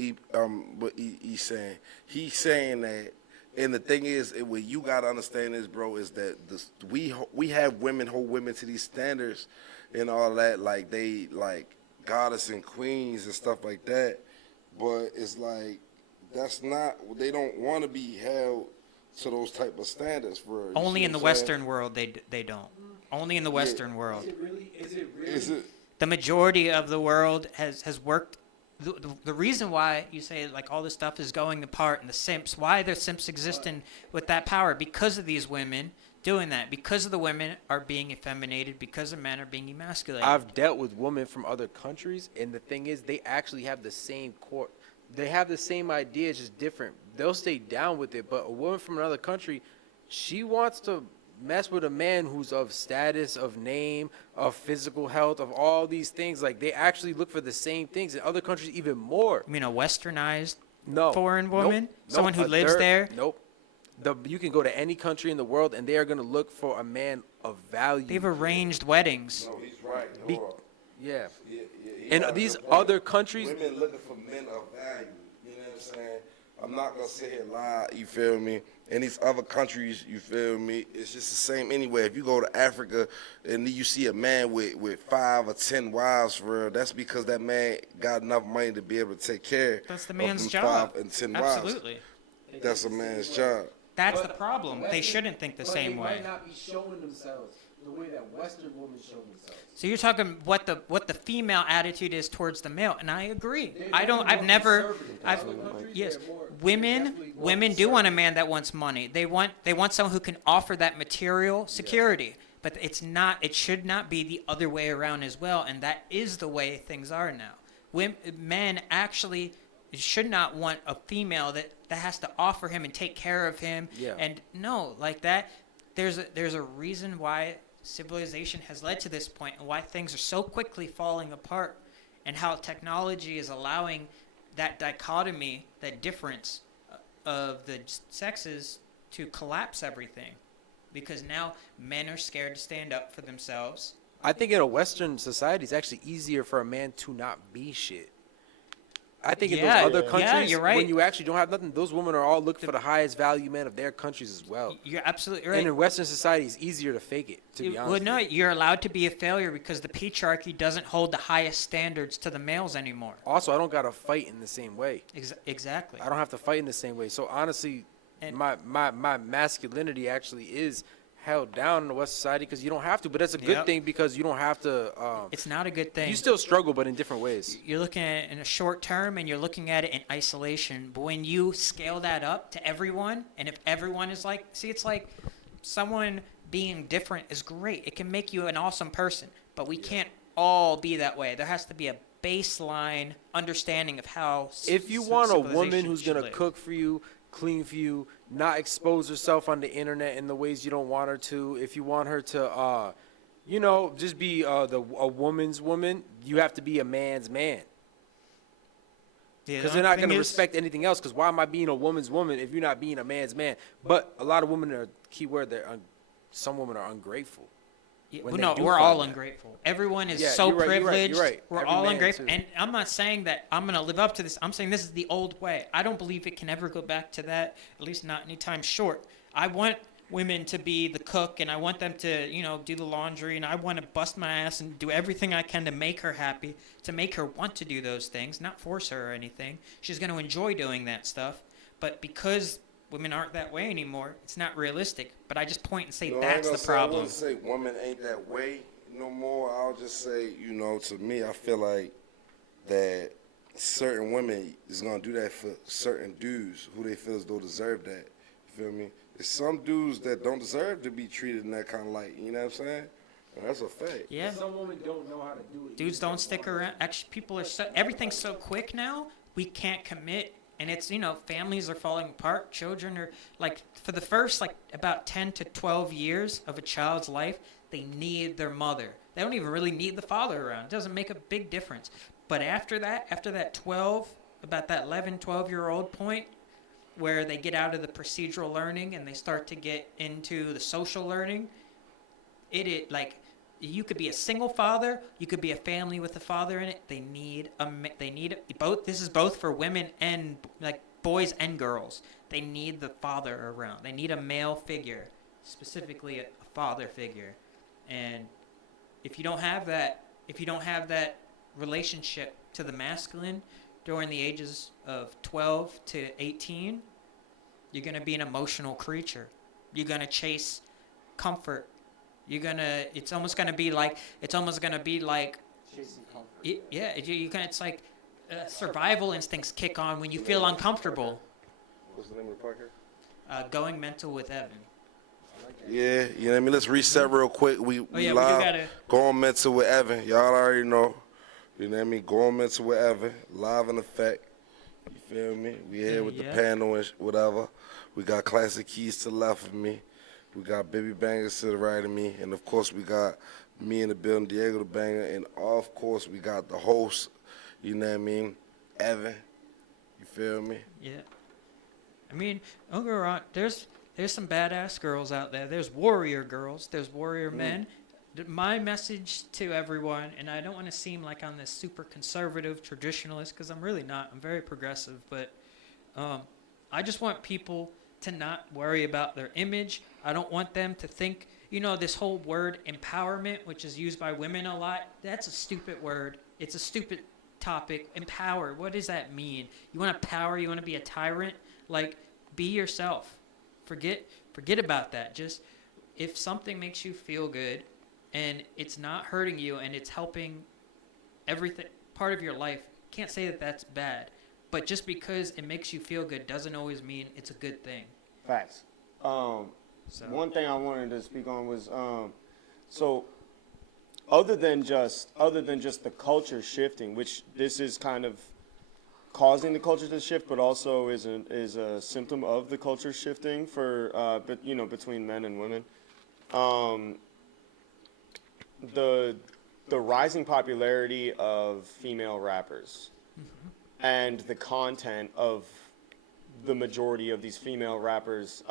he's saying. He's saying that, and the thing is, what you gotta understand is, bro, is that we have women hold women to these standards and all that, like they like goddess and queens and stuff like that. But it's like that's not. They don't want to be held to those type of standards for. Only in the Western world they don't. Only in the Western world. Is it? The majority of the world has worked. The reason why you say like all this stuff is going apart and the simps, why the simps exist with that power, because of these women doing that, because of the women are being effeminated, because the men are being emasculated. I've dealt with women from other countries, and the thing is, they actually have the same core. They have the same ideas, just different. They'll stay down with it, but a woman from another country, she wants to mess with a man who's of status, of name, of physical health, of all these things. Like, they actually look for the same things in other countries even more. I mean, a westernized No. foreign woman, Nope. someone who A lives there. Nope. You can go to any country in the world, and they are going to look for a man of value. They've arranged weddings. No, he's right. Be- Hold on. Yeah. He And got a these good point. other countries, Women looking for men of value. You know what I'm saying? I'm not gonna sit here and lie. You feel me? In these other countries, you feel me? It's just the same anyway. If you go to Africa and you see a man with 5 or 10 wives, for real, that's because that man got enough money to be able to take care. That's the of man's them job. 5 and 10 wives. Absolutely. That's a man's job. That's the problem. They shouldn't think the same way. not be showing themselves the way that Western women show themselves. So you're talking what the female attitude is towards the male, and I agree. Yes, women do want a man that wants money. They want someone who can offer that material security. But it should not be the other way around as well, and that is the way things are now. Men actually should not want a female that has to offer him and take care of him. Yeah. And no, like that, there's a reason why civilization has led to this point and why things are so quickly falling apart, and how technology is allowing that dichotomy, that difference of the sexes to collapse everything, because now men are scared to stand up for themselves. I think in a Western society, it's actually easier for a man to not be shit. I think in those Yeah, other yeah, countries, you're right. when you actually don't have nothing, those women are all looking for the highest value men of their countries as well. You're absolutely right. And in Western society, it's easier to fake it, to be honest. Well, no, with you. you're allowed to be a failure because the patriarchy doesn't hold the highest standards to the males anymore. Also, I don't got to fight in the same way. Exactly. I don't have to fight in the same way. So honestly, And- my masculinity actually is held down in the West society because you don't have to. But that's a good Yep. thing because you don't have to. It's not a good thing. You still struggle, but in different ways. You're looking at it in a short term, and you're looking at it in isolation. But when you scale that up to everyone, and if everyone is like, see, it's like someone being different is great. It can make you an awesome person, but we can't all be that way. There has to be a baseline understanding of how. If you want a woman civilization who's should gonna live. cook for you, clean for you, not expose herself on the internet in the ways you don't want her to, if you want her to, just be a woman's woman, you have to be a man's man. Yeah, Because the they're not thing going to is- respect anything else. Because why am I being a woman's woman if you're not being a man's man? But a lot of women are, key word, some women are ungrateful. Yeah, when well, they no, do we're find all that. ungrateful. Everyone is Yeah, so you're right, privileged. you're right. We're Every all man, ungrateful. too. And I'm not saying that I'm going to live up to this. I'm saying this is the old way. I don't believe it can ever go back to that, at least not anytime short. I want women to be the cook, and I want them to, do the laundry, and I want to bust my ass and do everything I can to make her happy, to make her want to do those things, not force her or anything. She's going to enjoy doing that stuff. But because women aren't that way anymore, it's not realistic. But I just point and say No, I ain't that's gonna the say- I problem. wouldn't say women ain't that way no more. I'll just say, to me, I feel like that certain women is gonna do that for certain dudes who they feel as though deserve that. You feel me? There's some dudes that don't deserve to be treated in that kind of light. You know what I'm saying? And that's a fact. Yeah. Some women don't know how to do it. Dudes don't stick around. Actually, people are everything's so quick now. We can't commit, and it's families are falling apart. Children are for the first about 10 to 12 years of a child's life, they need their mother. They don't even really need the father around. It doesn't make a big difference. But after that 12, about that 11, 12-year-old point, where they get out of the procedural learning and they start to get into the social learning, you could be a single father, you could be a family with a father in it. They need both. This is both for women and boys and girls. They need the father around. They need a male figure, specifically a father figure. And if you don't have that relationship to the masculine during the ages of 12 to 18, you're going to be an emotional creature. You're going to chase comfort. It's almost going to be like Chasing comfort. it's like survival instincts kick on when you feel uncomfortable. What's the name of the podcast? Going mental with Evan. Yeah, you know what I mean? Let's reset real quick. We We do live. gotta. Going mental with Evan. Y'all already know. You know what I mean? Going mental with Evan. Live in effect. You feel me? We here with the Yeah. panel and whatever. We got Klassik Keys to the left of me. We got Bibby Bangers to the right of me. And, of course, we got me in the building, Diego the Banger. And, of course, we got the host, you know what I mean, Evan. You feel me? Yeah. I mean, don't go wrong. There's some badass girls out there. There's warrior girls. There's warrior men. My message to everyone, and I don't want to seem like I'm this super conservative traditionalist, because I'm really not. I'm very progressive. But I just want people to not worry about their image. I don't want them to think, this whole word empowerment, which is used by women a lot, that's a stupid word. It's a stupid topic. Empower, what does that mean? You want to power? You want to be a tyrant? Be yourself. Forget about that. Just if something makes you feel good and it's not hurting you and it's helping everything, part of your life, can't say that that's bad. But just because it makes you feel good doesn't always mean it's a good thing. Facts. So One thing I wanted to speak on was so other than just the culture shifting, which this is kind of causing the culture to shift, but also is a symptom of the culture shifting for between men and women. The rising popularity of female rappers and the content of the majority of these female rappers'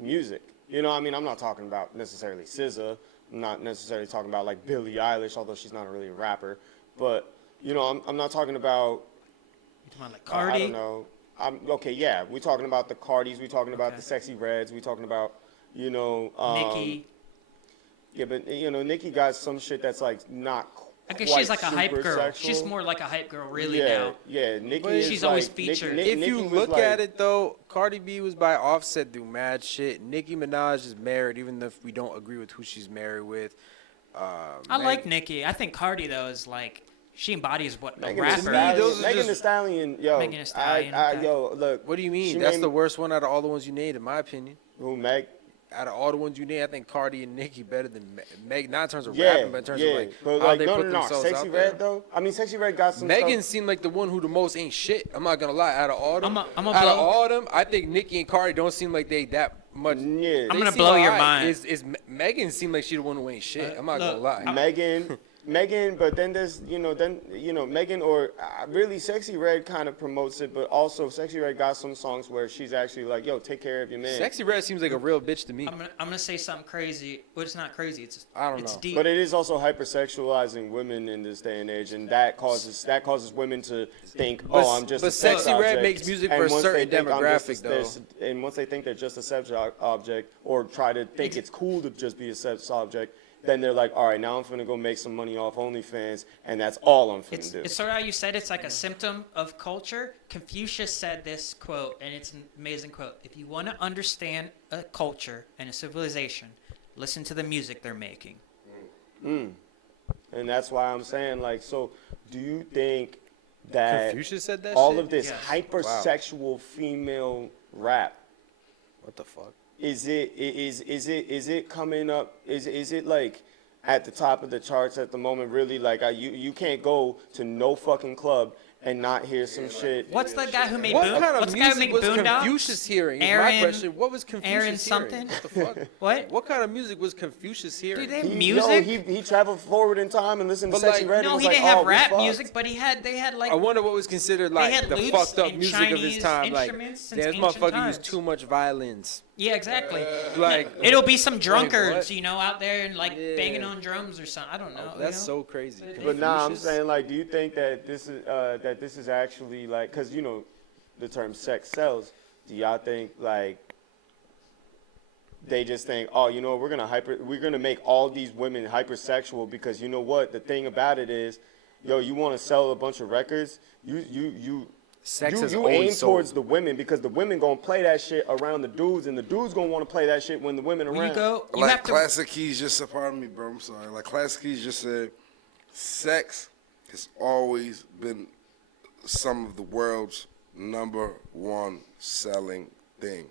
music. I'm not talking about necessarily SZA. I'm not necessarily talking about like Billie Eilish, although she's not really a rapper. But I'm not talking about. you talking about like I Cardi? don't know. Okay, yeah. We're talking about the Cardis. We're talking about Okay. the Sexy Reds. We're talking about Nicki. Yeah, but Nicki got some shit that's like not. I guess quite she's like a hype super girl. sexual. She's more like a hype girl, really yeah, now. Yeah, Nicki. But is she's always like- featured. If you Nicki was look like- at it, though, Cardi B was by Offset through mad shit. Nicki Minaj is married, even if we don't agree with who she's married with. I like Nicki. I think Cardi, though, is like, she embodies what a Megan Thee rapper Stallion, those is. are Megan just- Thee Stallion, yo, Megan Thee Stallion, okay. yo, look. What do you mean? She That's made the me- worst one out of all the ones you named, in my opinion. Who, Meg? out of all the ones you named, I think Cardi and Nicki better than Meg. Not in terms of Yeah, rapping, but in terms yeah. of like But how like, they no, put no, no. themselves Sexy out Red there. though. I mean, Sexy Red got some Megan stuff. seemed like the one who the most ain't shit. I'm not gonna lie. Out of all them, I'm out a of blow. all them, I think Nicki and Cardi don't seem like they that much. Yeah. I'm They gonna seem blow your alright. mind. Is Megan seemed like she the one who ain't shit. I'm not gonna look, lie. Megan, but then there's, Megan or really Sexy Red kind of promotes it, but also Sexy Red got some songs where she's actually like, yo, take care of your man. Sexy Red seems like a real bitch to me. I'm gonna say something crazy. Well, it's not crazy. I don't it's know. deep. But it is also hypersexualizing women in this day and age, and that causes women to think, oh, I'm just but a sex Sexy Red object. makes music And for a once certain they think I'm just demographic, and once they think they're just a sex object, or try to think it's cool to just be a sex object, then they're like, all right, now I'm finna go make some money off OnlyFans, and that's all I'm finna do. It's sort of how you said it's like a symptom of culture. Confucius said this quote, and it's an amazing quote. If you want to understand a culture and a civilization, listen to the music they're making. And that's why I'm saying, like, so do you think that Confucius said that all shit? of this Yes. hypersexual female rap, What the fuck? is it coming up? Is it like at the top of the charts at the moment? Really, like you can't go to no fucking club and not hear some shit. What's the guy who made What Boon? kind of What's the guy who music made was Boondocks? Confucius hearing? Is my Aaron- question. What was Confucius Aaron hearing? something? What the fuck? What? What kind of music was Confucius hearing? Dude, they have He, music. he traveled forward in time and listened to But, Sexy like, Red. and No, was he like, didn't have oh, we rap fucked. music, but they had like I wonder what was considered They like had the loops fucked up and music of his Chinese time. Like, instruments since this ancient motherfucker times. used too much violins. yeah, exactly. Like, It'll be some what? drunkards, out there and like Yeah. banging on drums or something. I don't know. that's so crazy. But nah, I'm Confucius? saying, like, do you think that this is actually like, because the term sex sells. Do y'all think like they just think, oh, we're gonna make all these women hypersexual because you know what? The thing about it is, yo, you want to sell a bunch of records, Sex has you always aim sold. towards the women because the women gonna play that shit around the dudes, and the dudes gonna want to play that shit when the women When around. you go, you Like have to. Klassik Keys just pardon me, bro. I'm sorry. Like Klassik Keys just said, sex has always been some of the world's #1 selling thing.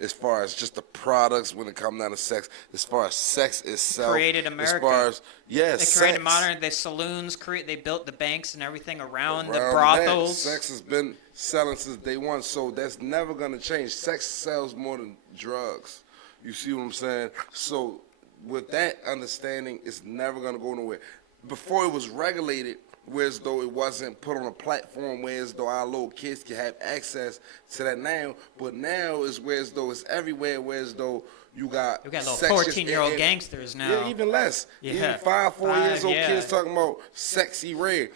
As far as just the products when it comes down to sex, as far as sex itself, Created America. As far as They created sex. the saloons. They built the banks and everything around the Around brothels. that, sex has been selling since day one, so that's never gonna change. Sex sells more than drugs. You see what I'm saying? So with that understanding, it's never gonna go nowhere. Before it was regulated, whereas though it wasn't put on a platform, whereas though our little kids can have access to that now, but now is whereas though it's everywhere, whereas though you got We got little sections 14-year-old and- gangsters now. Yeah, even less. Yeah. Even 4 years old yeah. kids talking about Sexy Red.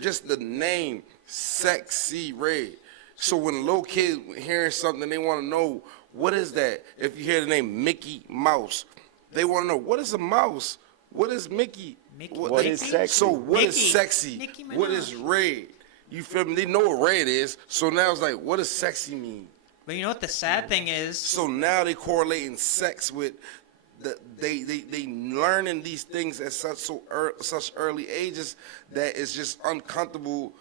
Just the name, Sexy Red. So when a little kid hearing something, they want to know, what is that? If you hear the name Mickey Mouse, they want to know, what is a mouse? What is Mickey? Mickey? What is sexy? So what is Mickey. sexy? Nicki What is Minaj. red? You feel me? They know what red is. So now it's like, what does sexy mean? But you know what the sad thing is? So now they correlating sex with they learning these things at such early ages that it's just uncomfortable,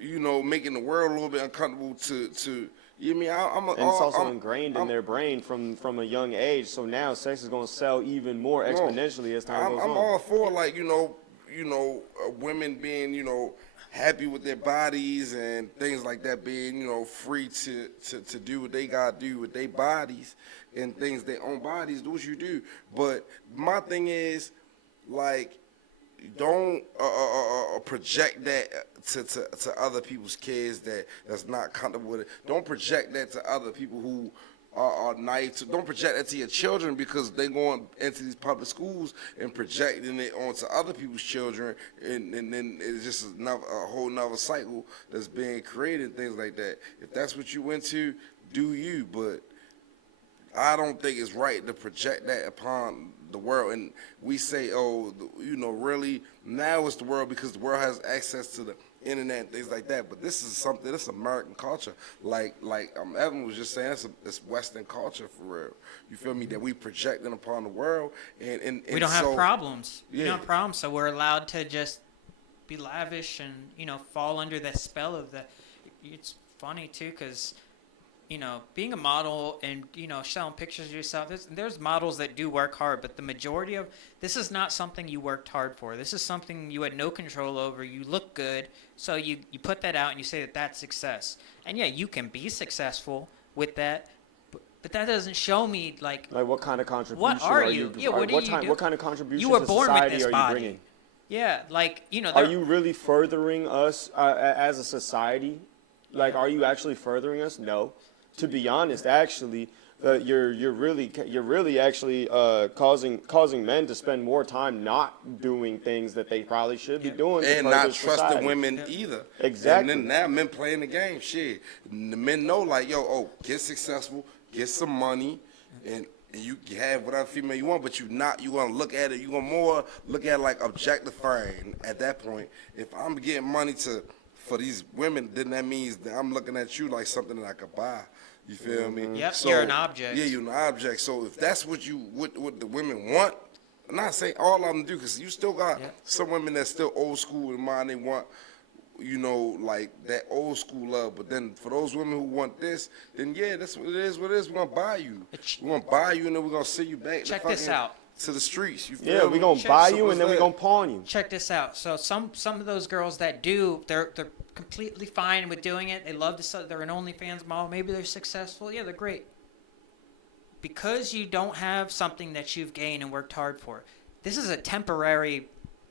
making the world a little bit uncomfortable to you know what I mean, And it's also ingrained in their brain from a young age. So now sex is gonna sell even more exponentially as time goes on. I'm all for women being happy with their bodies and things like that, being free to do what they gotta do with their bodies and things, their own bodies, do what you do. But my thing is, like, don't project that to other people's kids that's not comfortable with it. Don't project that to other people who are naive. Don't project that to your children because they're going into these public schools and projecting it onto other people's children, and then it's just a whole nother cycle that's being created and things like that. If that's what you into, do you, but I don't think it's right to project that upon the world. And we say, really, now it's the world because the world has access to the internet and things like that. But this is something, that's American culture. Like Evan was just saying, it's Western culture for real. You feel me? That we projecting upon the world. And We don't have so- problems. We Yeah. don't have problems, so we're allowed to just be lavish and fall under the spell of the. It's funny too, because being a model and, selling pictures of yourself, there's models that do work hard, but the majority of this is not something you worked hard for. This is something you had no control over. You look good, so you put that out and you say that that's success. And yeah, you can be successful with that, but that doesn't show me Like what kind of contribution what are you? Yeah, what do you do? What kind of contribution You were to born with society this are you body. bringing? Yeah, Are you really furthering us as a society? Like, are you actually furthering us? No. To be honest, actually, you're really actually causing men to spend more time not doing things that they probably should be doing, to And further not trust the society. women either. Exactly. And then now men playing the game. Shit, the men know like, yo, get successful, get some money, and you have whatever female you want, but you gonna look at it. You gonna more look at it like objectifying at that point. If I'm getting money for these women, then that means that I'm looking at you like something that I could buy. You feel me? Yep, So, you're an object. Yeah, you're an object. So if that's what the women want, I'm not saying all of them do, because you still got some women that's still old school in mind. They want, like that old school love. But then for those women who want this, then yeah, that's what it is. What it is, we're gonna buy you. We're gonna buy you, and then we're gonna send you back. Check this out. To the streets. You feel Yeah, me? we're going to buy So you and then we're that? going to pawn you. Check this out. So some of those girls that do, they're completely fine with doing it. They love to sell. They're an OnlyFans model. Maybe they're successful. Yeah, they're great. Because you don't have something that you've gained and worked hard for, this is a temporary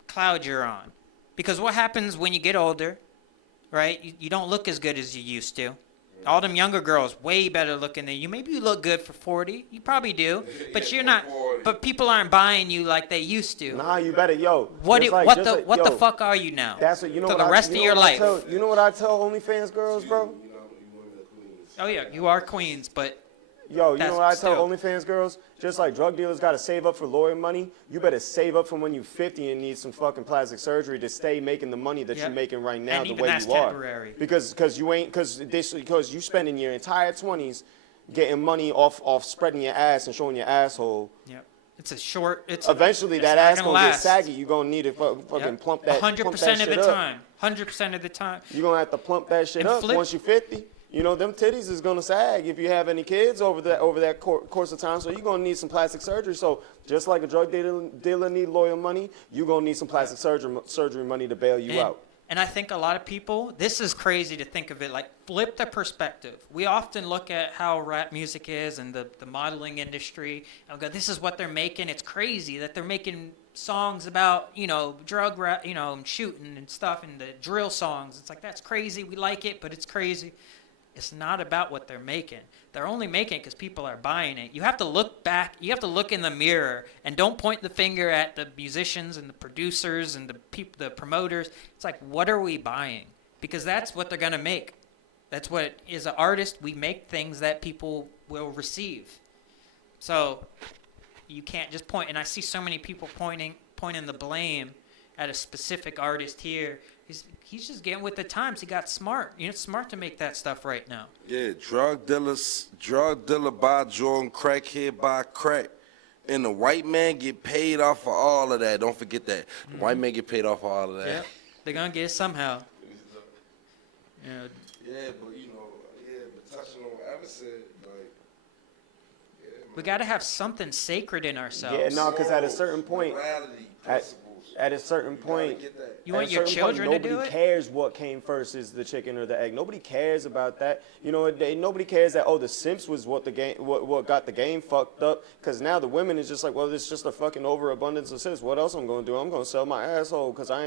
cloud you're on. Because what happens when you get older, right? You don't look as good as you used to. All them younger girls, way better looking than you. Maybe you look good for 40. You probably do. But you're not. But people aren't buying you like they used to. Nah, you better, yo. What just the yo, fuck are you now? That's what, for the rest of your life. You know what I tell OnlyFans girls, bro? Oh yeah, you are queens, but Yo, you know what I tell still. OnlyFans girls? Just like drug dealers got to save up for lawyer money, you better save up from when you're 50 and need some fucking plastic surgery to stay making the money that Yep. you're making right now And the even way that's you are. temporary. Because you spending your entire 20s getting money off spreading your ass and showing your asshole. yep. It's a short. Eventually, it's that not ass gonna gonna get last. saggy. You gonna need to fucking Yep. plump that. 100% of shit the up. time. 100% of the time. You're gonna have to plump that shit And up flip- once you're 50. You know, them titties is gonna sag if you have any kids over that course of time. So you're gonna need some plastic surgery. So just like a drug dealer need lawyer money, you're gonna need some plastic surgery money to bail you out. And I think a lot of people, this is crazy to think of it, like flip the perspective. We often look at how rap music is and the modeling industry, and we go, this is what they're making. It's crazy that they're making songs about, drug rap, and shooting and stuff, and the drill songs. It's like, that's crazy. We like it, but it's crazy. It's not about what they're making. They're only making it because people are buying it. You have to look back. You have to look in the mirror and don't point the finger at the musicians and the producers and the promoters. It's like, what are we buying? Because that's what they're going to make. That's what, as an artist, we make things that people will receive. So you can't just point. And I see so many people pointing the blame at a specific artist here. He's just getting with the times. He got smart. It's smart to make that stuff right now. Yeah, drug dealer buy Jordan, crackhead buy crack. And the white man get paid off for all of that. Don't forget that. The white man get paid off for all of that. Yeah, they're going to get it somehow. Yeah, but touching on what Evan said, like, We got to have something sacred in ourselves. Yeah, no, because at a certain point, morality, at principles. at a certain point, Get that. You at want a your certain point, children to do nobody it? cares what came first, is the chicken or the egg. Nobody cares about that. Nobody cares that the Simps was what got the game fucked up. Because now the women is just like, well, it's just a fucking overabundance of Simps. What else I'm gonna do? I'm gonna sell my asshole because I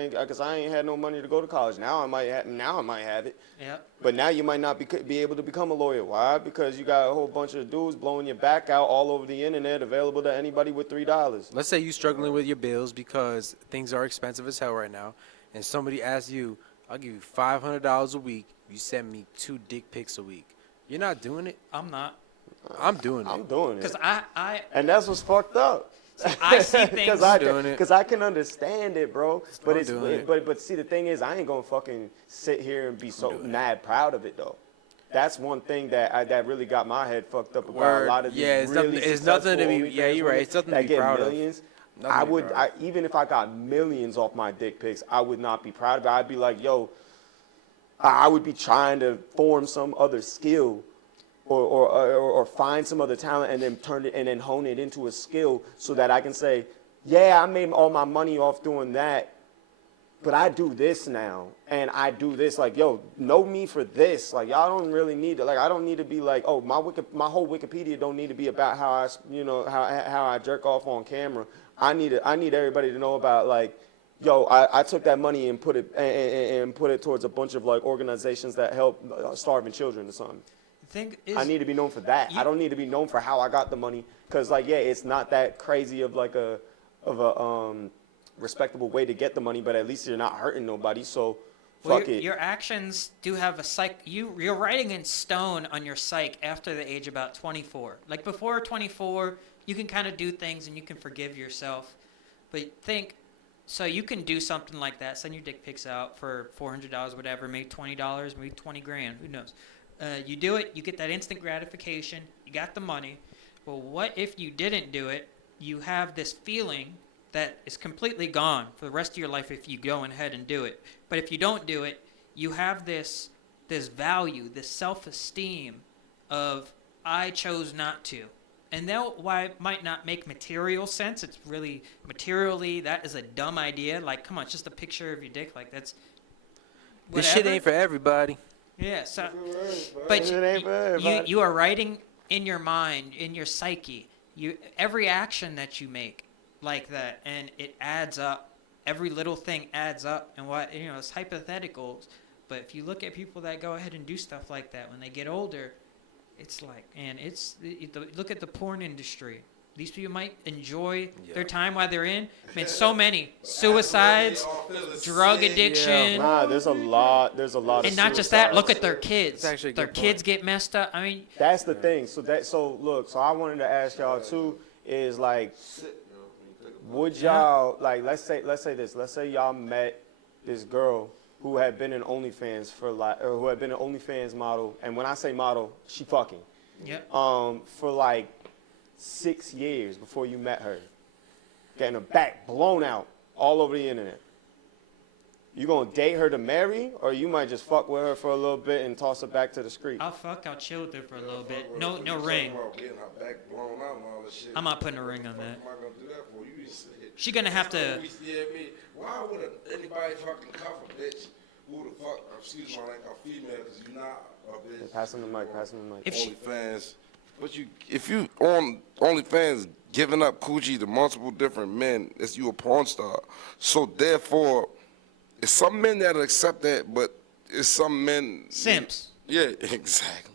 ain't had no money to go to college. Now I might have it. Yeah. But now you might not be able to become a lawyer. Why? Because you got a whole bunch of dudes blowing your back out all over the internet, available to anybody with $3. Let's say you're struggling with your bills because things are expensive as hell right now, and somebody asks you, I'll give you $500 a week. You send me 2 dick pics a week. You're not doing it? I'm not. I'm doing I'm it. doing it. Because And that's what's fucked up. I see things. Because I can understand it, bro. But I'm doing it. but see, the thing is, I ain't gonna fucking sit here and be so mad proud of it though. That's one thing that really got my head fucked up about a lot of these it's nothing to be. OnlyFans Yeah, you're right. It's nothing to that be get proud millions. of. Nothing to be proud of. Even if I got millions off my dick pics, I would not be proud of it. I'd be like, yo, I would be trying to form some other skill or find some other talent and then turn it and then hone it into a skill so that I can say, yeah, I made all my money off doing that, but I do this now, and I do this. Like, yo, know me for this. Like, y'all don't really need to. Like, I don't need to be like, oh, my whole Wikipedia don't need to be about how I, how I jerk off on camera. I need everybody to know about, like, yo, I took that money and put it towards a bunch of like organizations that help starving children or something. The thing is, I need to be known for that. I don't need to be known for how I got the money, because like, yeah, it's not that crazy of like a respectable way to get the money, but at least you're not hurting nobody. So fuck it. Your actions do have a psych. You're writing in stone on your psyche after the age about 24. Like before 24, you can kind of do things and you can forgive yourself. But so you can do something like that. Send your dick pics out for $400, whatever, maybe $20, maybe 20 grand. Who knows? You do it. You get that instant gratification. You got the money. Well, what if you didn't do it? You have this feeling that is completely gone for the rest of your life if you go ahead and do it. But if you don't do it, you have this value, this self-esteem of, I chose not to. And that might not make material sense. It's really materially, that is a dumb idea. Like, come on, it's just a picture of your dick. Like, that's whatever. This shit ain't for everybody. Yeah, so, but you are writing in your mind, in your psyche, every action that you make like that, and it adds up. Every little thing adds up, and it's hypotheticals. But if you look at people that go ahead and do stuff like that when they get older, it's like, man, look at the porn industry. These people might enjoy their time while they're in. Man, so many suicides, drug addiction. Nah, there's a lot. And not just that. Look at their kids. Their kids get messed up. I mean, that's the thing. So look. So I wanted to ask y'all too. Is like, would y'all like? Let's say this. Let's say y'all met this girl who had been an OnlyFans or who had been an OnlyFans model. And when I say model, she fucking. Yep. For like 6 years before you met her, getting her back blown out all over the internet. You gonna date her to marry, or you might just fuck with her for a little bit and toss her back to the street? I'll chill with her for a little bit. No ring. I'm not putting a ring on that. What am I gonna do that for? You said, she gonna have to. Why would anybody fucking cuff a bitch? Who the fuck? Excuse my language, a female, because you're not a bitch. Pass him the mic. OnlyFans. But if you on OnlyFans giving up coochie to multiple different men, it's you a porn star. So therefore, it's some men that'll accept that, but it's some men. Simps. Yeah, exactly.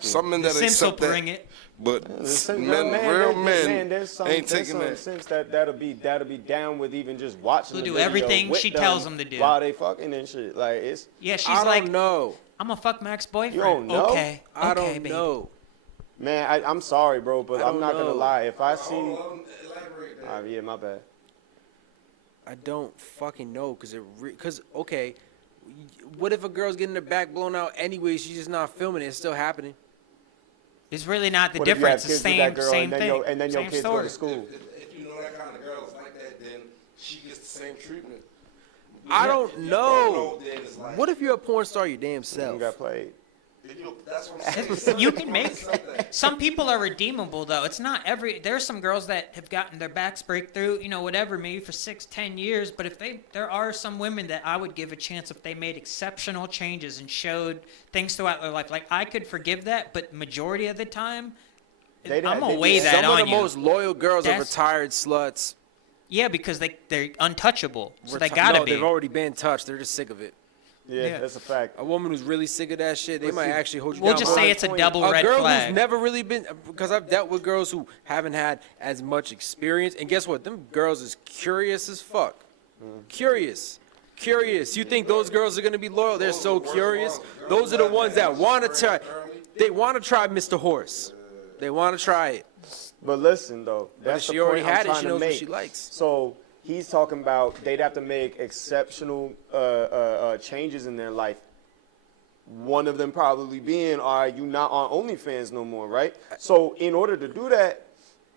Some men that Simps will accept that. bring it. But real men ain't taking that. Simps that'll be down with even just watching. Who the do video everything with she them tells them to do while they fucking and shit. Like it's. Yeah, she's I like, don't know. I'm gonna fuck my ex-boyfriend. You don't know? Okay, I don't baby. know. Man, I'm sorry, bro, but I'm not gonna lie. If I see, Elaborate that. yeah, my bad. I don't fucking know, cause okay, what if a girl's getting her back blown out anyway? She's just not filming it. It's still happening. It's really not the What if you have difference. It's the kids with that girl same and then thing. and then your Same kids story. go to school? If you know that kind of girl is like that, then she gets the same treatment. I don't know. Then it's like, What if you're a porn star your damn You self? got played. That's what I'm saying. You can make. Some people are redeemable though. It's not there's some girls that have gotten their backs break through, whatever, maybe for 6-10 years. But there are some women that I would give a chance if they made exceptional changes and showed things throughout their life. Like I could forgive that, but majority of the time, I'm gonna weigh that Some on of the you. most loyal girls are That's- retired sluts. Yeah, because they're untouchable, so they gotta be. They've already been touched. They're just sick of it. Yeah, that's a fact. A woman who's really sick of that shit, they might actually hold you We'll down. just say it's a double red A girl flag. who's never really been, because I've dealt with girls who haven't had as much experience, and guess what? Them girls is curious as fuck. Curious. You think those girls are gonna be loyal? They're so curious. Those are the ones that want to try. They want to try Mr. Horse. They want to try it. But listen, though, that's she the already point I'm had it. trying She to knows what make. she likes. So he's talking about they'd have to make exceptional changes in their life. One of them probably being, are you not on OnlyFans no more, right? So in order to do that,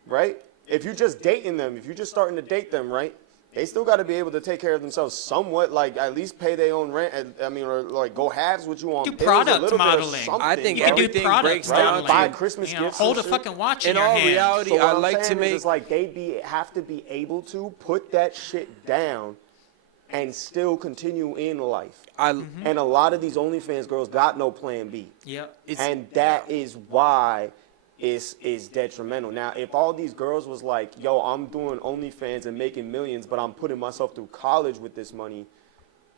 right, if you're just dating them, if you're just starting to date them, right, they still got to be able to take care of themselves somewhat, like at least pay their own rent. I mean, or like go halves with you on Do bills, product a little bit modeling. of something. I think You can do everything product breaks right? down Buy to Christmas you know, gifts. hold a and shit. fucking watch In in your all hand. reality, So what I I'm like to saying is, make. it's like have to be able to put that shit down and still continue in life. And a lot of these OnlyFans girls got no plan B. Yep. And that is why it's detrimental. Now, if all these girls was like, yo, I'm doing OnlyFans and making millions, but I'm putting myself through college with this money,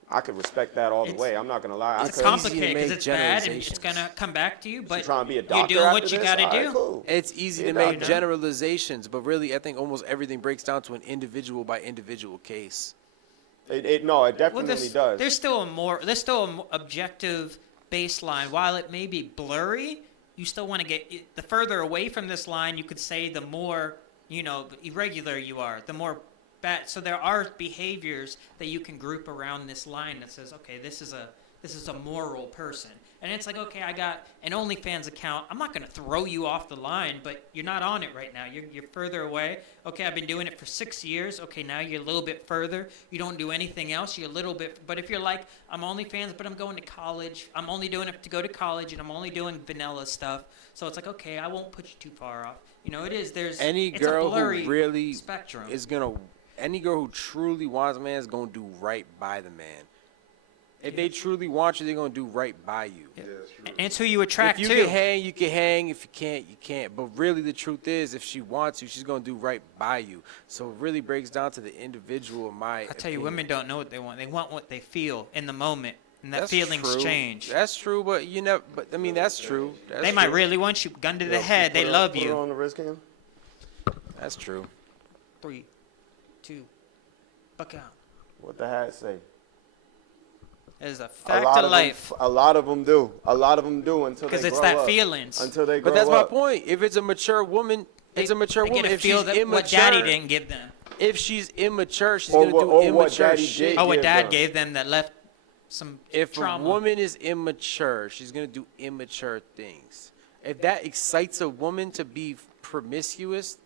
I could respect that all the It's- way. I'm not gonna lie. I It's could. complicated because make it's bad and it's generalizations. gonna come back to you. But trying to be a you're doctor doing after what you this? got to All right, do. cool. It's easy Be to a make doctor. generalizations, but really, I think almost everything breaks down to an individual by individual case. It Well, definitely does. there's still an objective baseline. While it may be blurry, you still want to get the further away from this line. You could say the more irregular you are, the more bad. So there are behaviors that you can group around this line that says, okay, this is a moral person. And it's like, okay, I got an OnlyFans account. I'm not going to throw you off the line, but you're not on it right now. You're further away. Okay, I've been doing it for 6 years. Okay, now you're a little bit further. You don't do anything else. You're a little bit. But if you're like, I'm OnlyFans, but I'm going to college. I'm only doing it to go to college, and I'm only doing vanilla stuff. So it's like, okay, I won't put you too far off. There's Any it's girl a blurry who really spectrum. any girl who truly wants a man is gonna do right by the man. If they truly want you, they're gonna do right by you. Yeah. And it's who you attract If you to. can hang, you can hang. If you can't, you can't. But really, the truth is, if she wants you, she's gonna do right by you. So it really breaks down to the individual. I tell you, women don't know what they want. They want what they feel in the moment, and that That's feelings true. change. That's true, but you know, but I mean, that's true. That's They true. might really want you, gun to the head. They love Put it you. on the wrist cam. That's true. 3, 2, buck out. What the hat say? That is a fact of life. A lot of them do. A lot of them do until they Because grow it's that up. feelings. Until they grow But that's up. my point. If it's a mature woman, it's a mature They woman. get to If feel she's that immature, what daddy didn't give them. if she's immature, she's Or gonna what- do or what immature daddy shit. did. Oh, what give dad them. gave them that left some If trauma. a woman is immature, she's gonna do immature things. If that excites a woman to be promiscuous,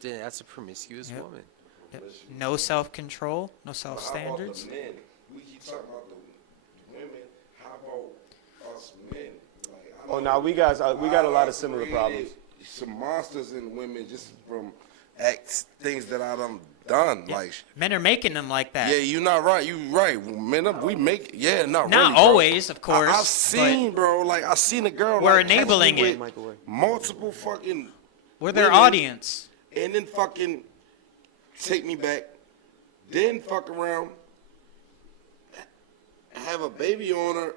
then that's a promiscuous Yep. woman. No self-control, no How self-standards. about the men? We keep talking about the women. How about us men? Like, I Oh, know now we got a lot of similar created problems. Some monsters in women just from things that I done. Like, Men are making them like that. yeah, you're not right. You right. Men, we make not Not really, bro. always, of course. I've seen, bro. Like I seen a girl. We're like, catch me enabling with it. Microwave. Multiple fucking. We're their women, audience. And then fucking take me back. Then fuck around. Have a baby on her.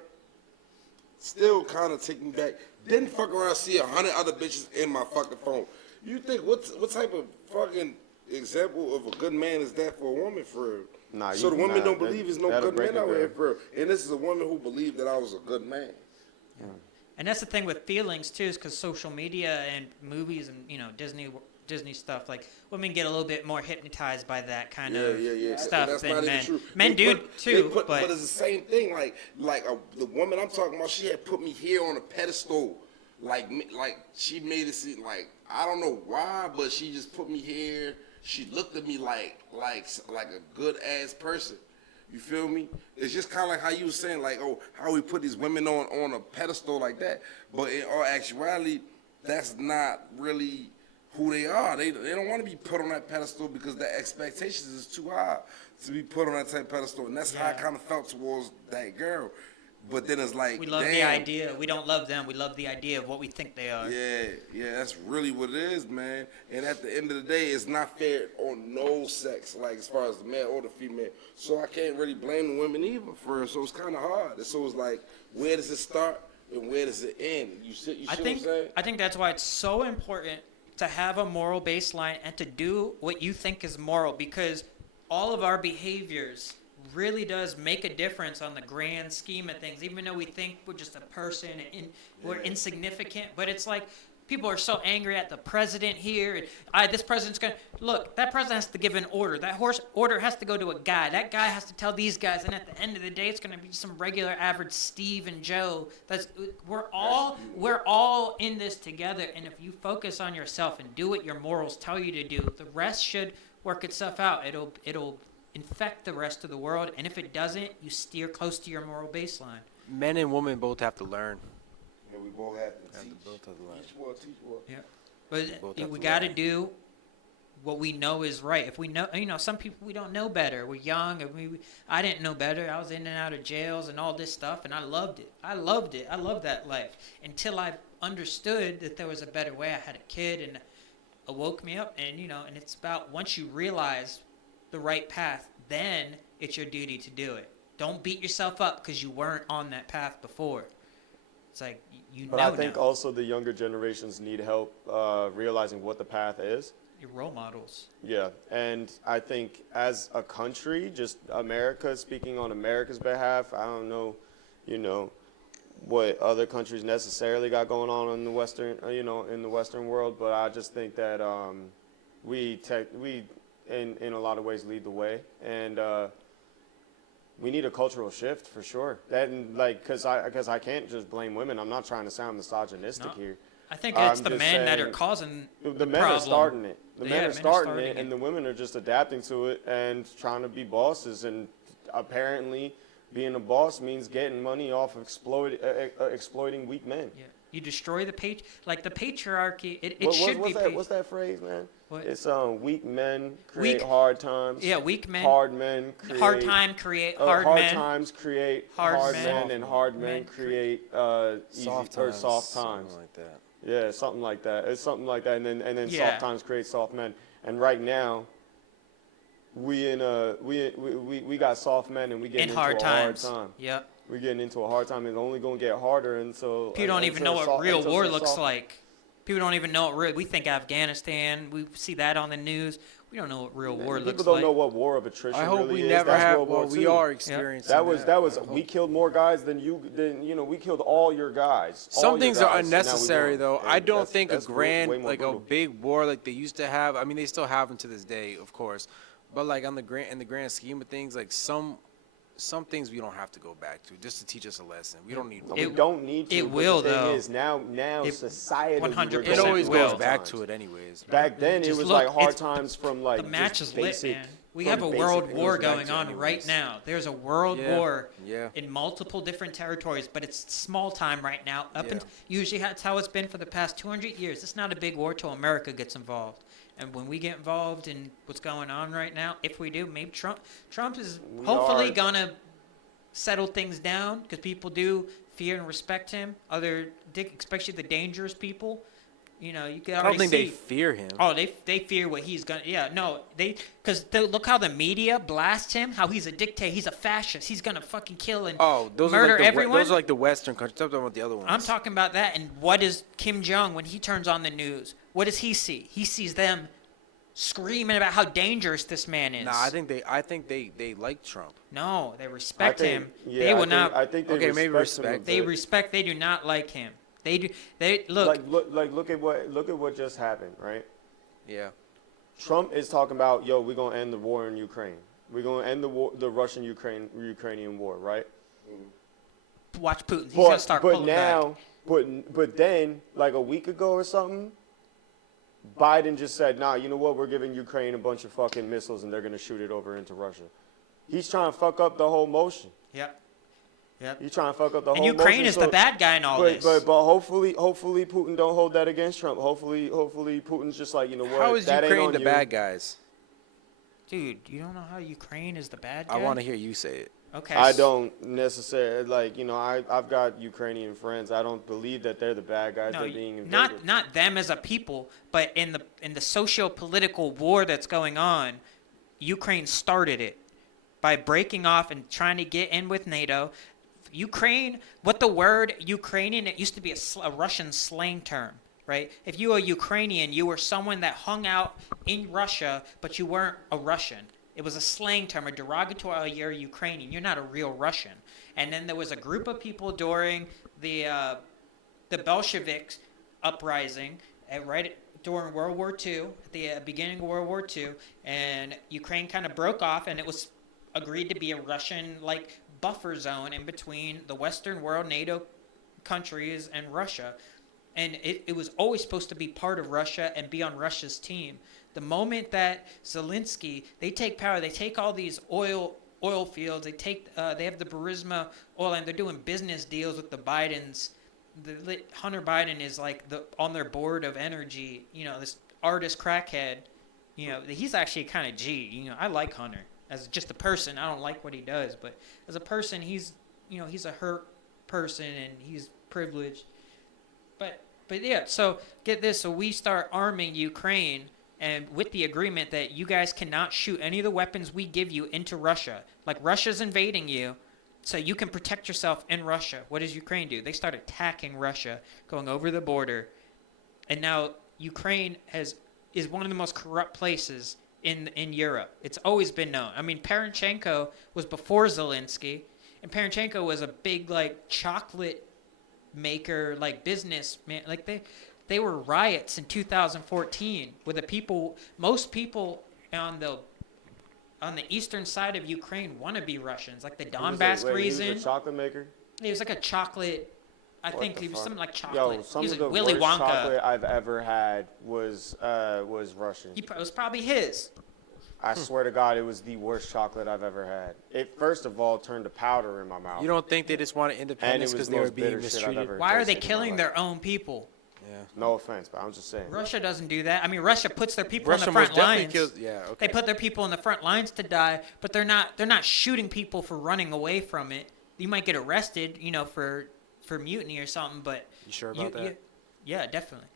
Still kind of take me back. Then fuck around, see 100 other bitches in my fucking phone. You think what type of fucking example of a good man is that for a woman for real? Nah, So the women don't that- believe there's no that'll good break men it out here down. for real. And this is a woman who believed that I was a good man. And that's the thing with feelings too, is because social media and movies and Disney stuff, like women get a little bit more hypnotized by that kind of stuff That's than not men. even true. Men They do put- too, they put- but it's the same thing. Like the woman I'm talking about, she had put me here on a pedestal. Like she made it seem like I don't know why, but she just put me here. She looked at me like a good ass person. You feel me? It's just kind of like how you was saying, like, oh, how we put these women on a pedestal like that. But in all actuality, that's not really who they are. They don't want to be put on that pedestal because the expectations is too high to be put on that type of pedestal. And that's how I kind of felt towards that girl. But then it's like, we love the idea. We don't love them. We love the idea of what we think they are. Yeah, that's really what it is, man. And at the end of the day, it's not fair on no sex, like as far as the male or the female. So I can't really blame the women either for it. So it's kind of hard. And so it's like, where does it start and where does it end? You see what I'm saying? I think that's why it's so important to have a moral baseline and to do what you think is moral, because all of our behaviors really does make a difference on the grand scheme of things, even though we think we're just a person and we're insignificant. But it's like people are so angry at the president here. This president's going to look, that president has to give an order. That order has to go to a guy. That guy has to tell these guys. And at the end of the day, it's going to be some regular average Steve and Joe. We're all in this together. And if you focus on yourself and do what your morals tell you to do, the rest should work itself out. It'll infect the rest of the world, and if it doesn't, you steer close to your moral baseline. Men and women both have to learn. Yeah, we both have to Have to teach. both have to learn. Teach what, teach what. Both But have we to got to learn. do what we know is right. If we know, some people we don't know better. We're young. I didn't know better. I was in and out of jails and all this stuff, and I loved it. I loved that life until I understood that there was a better way. I had a kid, and it woke me up. And and it's about once you realize the right path, then it's your duty to do it. Don't beat yourself up because you weren't on that path before. It's like But I think also the younger generations need help realizing what the path is. your role models. Yeah, and I think as a country, just America, speaking on America's behalf, I don't know, what other countries necessarily got going on in the Western, in the Western world, but I just think that we in a lot of ways lead the way, and we need a cultural shift for sure. That because I can't just blame women. I'm not trying to sound misogynistic No. here. I think it's I'm the just men that are saying causing the men problem. are starting it. The Yeah, men men are are starting starting it, it. and the women are just adapting to it and trying to be bosses. And apparently, being a boss means getting money off of exploiting weak men. Yeah. You destroy the patriarchy. It What- should what's be. that? What's that phrase, man? What? It's weak men create Weak- hard times. Yeah, weak men. Hard men create Hard time create hard men. times create Hard hard men. men, and hard Men men cre- create easy Soft or times. soft something times. like that. Yeah, something like that. It's something like that, and then Yeah. soft times create soft men. And right now, we got soft men, and we In getting into hard a times. hard time. Yep. We're getting into a hard time, and it's only gonna get harder until People don't even know until what so- real until war some looks soft- like. People don't even know what real. We think Afghanistan. We see that on the news. We don't know what real war People looks don't like. know what war of attrition I hope really we is. never That's have. World War Well, we II. are experiencing That was. I hope. We killed more guys than we killed all your guys. all Some your things guys, are and now we unnecessary, won. though. And I don't that's- think a that's way grand, more like brutal. a big war like they used to have. I mean, they still have them to this day, of course. But like in the grand scheme of things, like some things we don't have to go back to just to teach us a lesson. We don't need. We It- don't need to. it but will, the thing though. is, now It- society. 100% It always will. goes back to it, anyways. Back then, it Just was look, like hard it's- times from like The match just is lit, basic, man. We from have a basic world things war back going to on right anyways. now. There's a world Yeah, war yeah. in multiple different territories, but it's small time right now. Yeah. Usually that's how it's been for the past 200 years. It's not a big war till America gets involved. And when we get involved in what's going on right now, if we do, maybe Trump is We hopefully are- gonna settle things down because people do fear and respect him. Especially the dangerous people. You can I already don't think see. they fear him. Oh, they fear what he's gonna. Yeah, no, because look how the media blasts him. How he's a dictator. He's a fascist. He's gonna fucking kill and Those murder are like everyone. those are like the Western countries. I'm talking about the other ones. I'm talking about that. And what is Kim Jong when he turns on the news? What does he see? He sees them screaming about how dangerous this man is. Nah, I think they like Trump. No, they respect I think- him. yeah, They will I think- not. I think they Okay, maybe respect him a respect. They bit. respect. They do not like him. They do. They look. Look at what just happened, right? Yeah. Trump is talking about, we're gonna end the war in Ukraine. We're gonna end the Russian-Ukrainian war, right? Watch Putin. He's gonna start but pulling back. now, but then, like a week ago or something, Biden just said, "Nah, you know what? We're giving Ukraine a bunch of fucking missiles, and they're gonna shoot it over into Russia." He's trying to fuck up the whole motion. Yep. Yep. He's trying to fuck up the And whole Ukraine motion. is the bad guy in all but, this. But hopefully Putin don't hold that against Trump. Hopefully Putin's just like, you know what? How is that ain't Ukraine on the you. bad guys? Dude, you don't know how Ukraine is the bad guy? I want to hear you say it. Okay. I don't necessarily I've got Ukrainian friends. I don't believe that they're the bad guys. No, They're being invaded. not them as a people, but in the socio-political war that's going on, Ukraine started it by breaking off and trying to get in with NATO. Ukraine, what the word Ukrainian, it used to be a Russian slang term, right? If you were Ukrainian, you were someone that hung out in Russia, but you weren't a Russian. It was a slang term, a derogatory, you're Ukrainian. You're not a real Russian. And then there was a group of people during the Bolsheviks uprising, right during World War II, at the beginning of World War II, and Ukraine kind of broke off, and it was agreed to be a Russian-like buffer zone in between the Western world, NATO countries, and Russia. and it was always supposed to be part of Russia and be on Russia's team. The moment that Zelensky, they take power, they take all these oil fields, they have the Burisma oil, and they're doing business deals with the Bidens. Hunter Biden is like on their board of energy, this artist crackhead. He's actually kind of G. I like Hunter as just a person. I don't like what he does, but as a person, he's a hurt person and he's privileged. But yeah, so get this. So we start arming Ukraine, and with the agreement that you guys cannot shoot any of the weapons we give you into Russia. Like, Russia's invading you, so you can protect yourself in Russia. What does Ukraine do? They start attacking Russia, going over the border. And now Ukraine is one of the most corrupt places in Europe. It's always been known. I mean, Poroshenko was before Zelensky, and Poroshenko was a big, like, chocolate maker, like, businessman. Like, they were riots in 2014 where most people on the eastern side of Ukraine want to be Russians, like the Donbass region. He was a chocolate maker? He was like a chocolate, I think he was something like chocolate. Yo, some he was of the Willy worst Wonka. chocolate I've ever had was Russian. It was probably his. I swear to God, it was the worst chocolate I've ever had. It, first of all, turned to powder in my mouth. You don't think they just wanted independence because they were being mistreated? Why are they killing their own people? Yeah. No offense, but I'm just saying. Russia doesn't do that. I mean, Russia puts their people on the front lines. They put their people on the front lines to die, but they're not shooting people for running away from it. You might get arrested, for mutiny or something, but you sure about that? Yeah, definitely.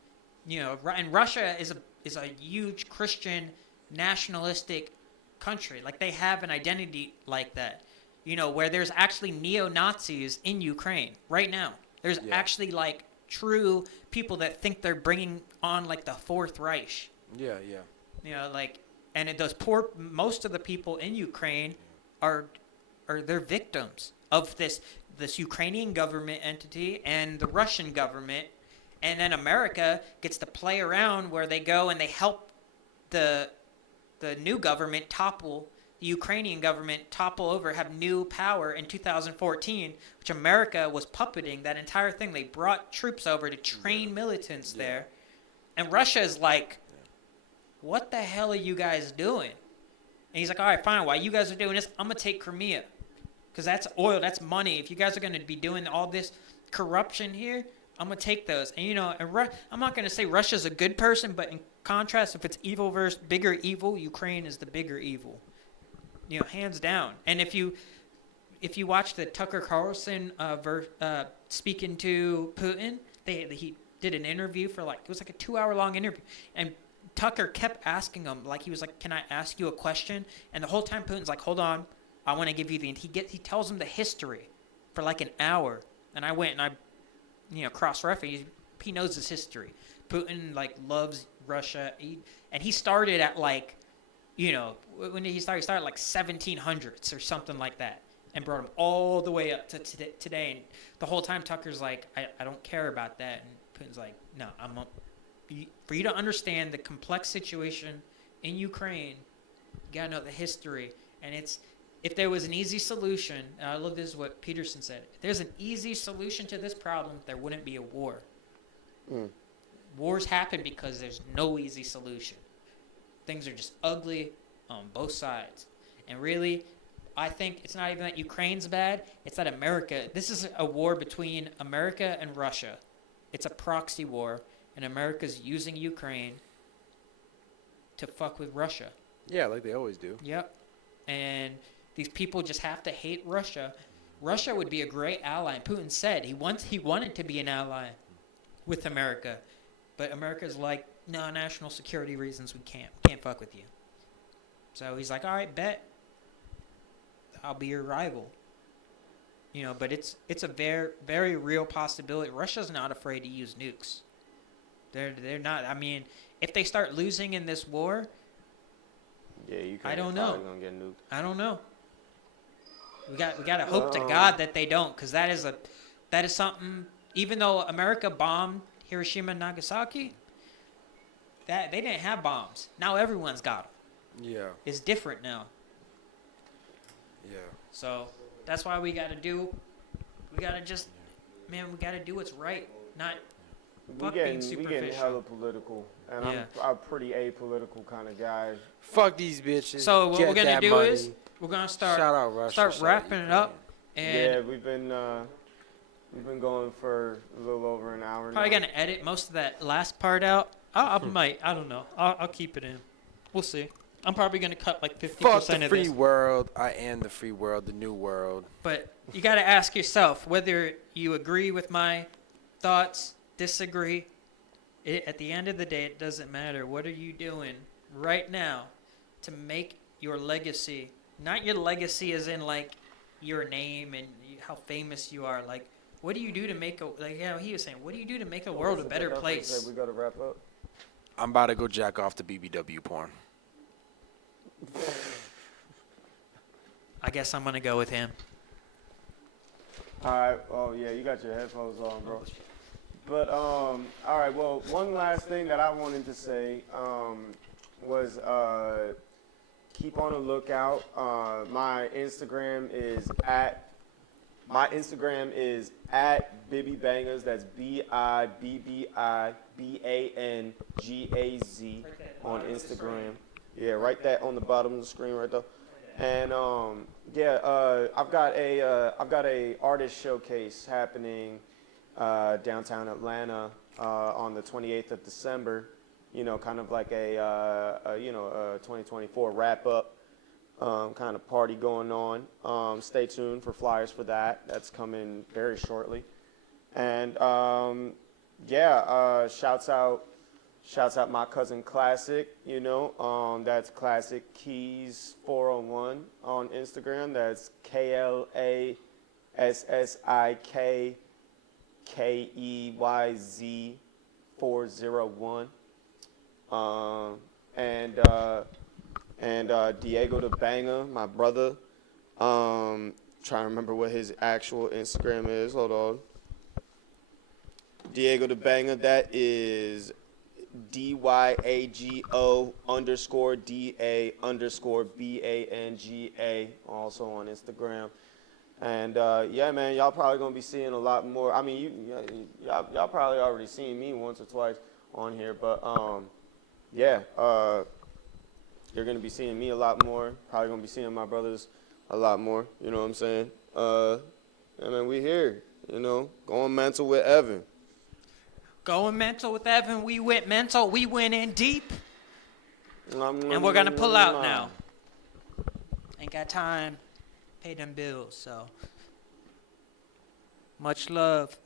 And Russia is a huge Christian nationalistic country. Like, they have an identity like that. Where there's actually neo-Nazis in Ukraine right now. There's actually like true people that think they're bringing on like the Fourth Reich. Yeah. And most of the people in Ukraine are they're victims of this Ukrainian government entity and the Russian government, and then America gets to play around where they go and they help the new government topple. The Ukrainian government topple over, have new power in 2014, which America was puppeting that entire thing. They brought troops over to train militants there. And Russia is like, what the hell are you guys doing? And he's like, all right, fine. While you guys are doing this, I'm going to take Crimea. Because that's oil, that's money. If you guys are going to be doing all this corruption here, I'm going to take those. And, I'm not going to say Russia's a good person, but in contrast, if it's evil versus bigger evil, Ukraine is the bigger evil. Hands down. And if you watch the Tucker Carlson speaking to Putin, he did an interview for it was like a 2-hour long interview, and Tucker kept asking him, like, he was like, can I ask you a question? And the whole time Putin's like, hold on, I want to give you he tells him the history for like an hour, and I went and I cross-referenced. He knows his history. Putin loves Russia, and he started at when he started like 1700s or something like that, and brought him all the way up to today. And the whole time Tucker's like, I don't care about that. And Putin's like, no, for you to understand the complex situation in Ukraine, you gotta know the history. And if there was an easy solution, and I love this is what Peterson said, if there's an easy solution to this problem, there wouldn't be a war. Wars happen because there's no easy solution. Things are just ugly on both sides. And really, I think it's not even that Ukraine's bad. It's that this is a war between America and Russia. It's a proxy war, and America's using Ukraine to fuck with Russia. Yeah, like they always do. Yep. And these people just have to hate Russia. Russia would be a great ally. And Putin said he wanted to be an ally with America. But America's like, no, national security reasons, we can't fuck with you. So he's like, all right, bet. I'll be your rival. But it's a very, very real possibility. Russia's not afraid to use nukes. They're not. I mean, if they start losing in this war, I don't know. Gonna get nuked. I don't know. We got to hope to God that they don't, because that is something. Even though America bombed Hiroshima and Nagasaki, that they didn't have bombs. Now everyone's got them. Yeah. It's different now. Yeah. So that's why we got to do what's right. Fuck we being getting superficial. hella political, and Yeah. I'm a pretty apolitical kind of guy. Fuck these bitches. So what Get we're gonna that do money. is we're gonna Shout out Russia. start shout out wrapping it up, and Yeah, we've been going for a little over an hour probably now. gonna edit most of that last part out. I might. I don't know. I'll keep it in. We'll see. I'm probably gonna cut like 50% Fuck the of free this. world. I am the free world, the new world. But you gotta ask yourself whether you agree with my thoughts, disagree. At the end of the day, it doesn't matter. What are you doing right now to make your legacy? Not your legacy as in like your name and how famous you are. Like, what do you do to make he was saying, what do you do to make a world a better place? We gotta wrap up. I'm about to go jack off the BBW porn. I guess I'm gonna go with him. All right. Oh yeah, you got your headphones on, bro. But all right. Well, one last thing that I wanted to say was keep on the lookout. My Instagram is at Bibby Bangers. That's BIBBIBANGAZ on Instagram. Yeah, write that on the bottom of the screen right there. And I've got a artist showcase happening downtown Atlanta on the 28th of December. You know, kind of like a 2024 wrap up kind of party going on. Stay tuned for flyers for that. That's coming very shortly. And shouts out my cousin Klassik. You know, that's Klassik Keys 401 on Instagram. That's KLASSIKKEYZ 401. And Diego the Banger, my brother. Trying to remember what his actual Instagram is. Hold on. Diego the Banger, that is DYAGO_DA_BANGA, also on Instagram. And yeah, man, y'all probably gonna be seeing a lot more. I mean, y'all probably already seen me once or twice on here, but yeah, you're gonna be seeing me a lot more. Probably gonna be seeing my brothers a lot more. You know what I'm saying? I mean, we here. You know, going mental with Evan. Going mental with Evan. We went mental. We went in deep. And we're gonna pull out now. Ain't got time. Pay them bills. So much love.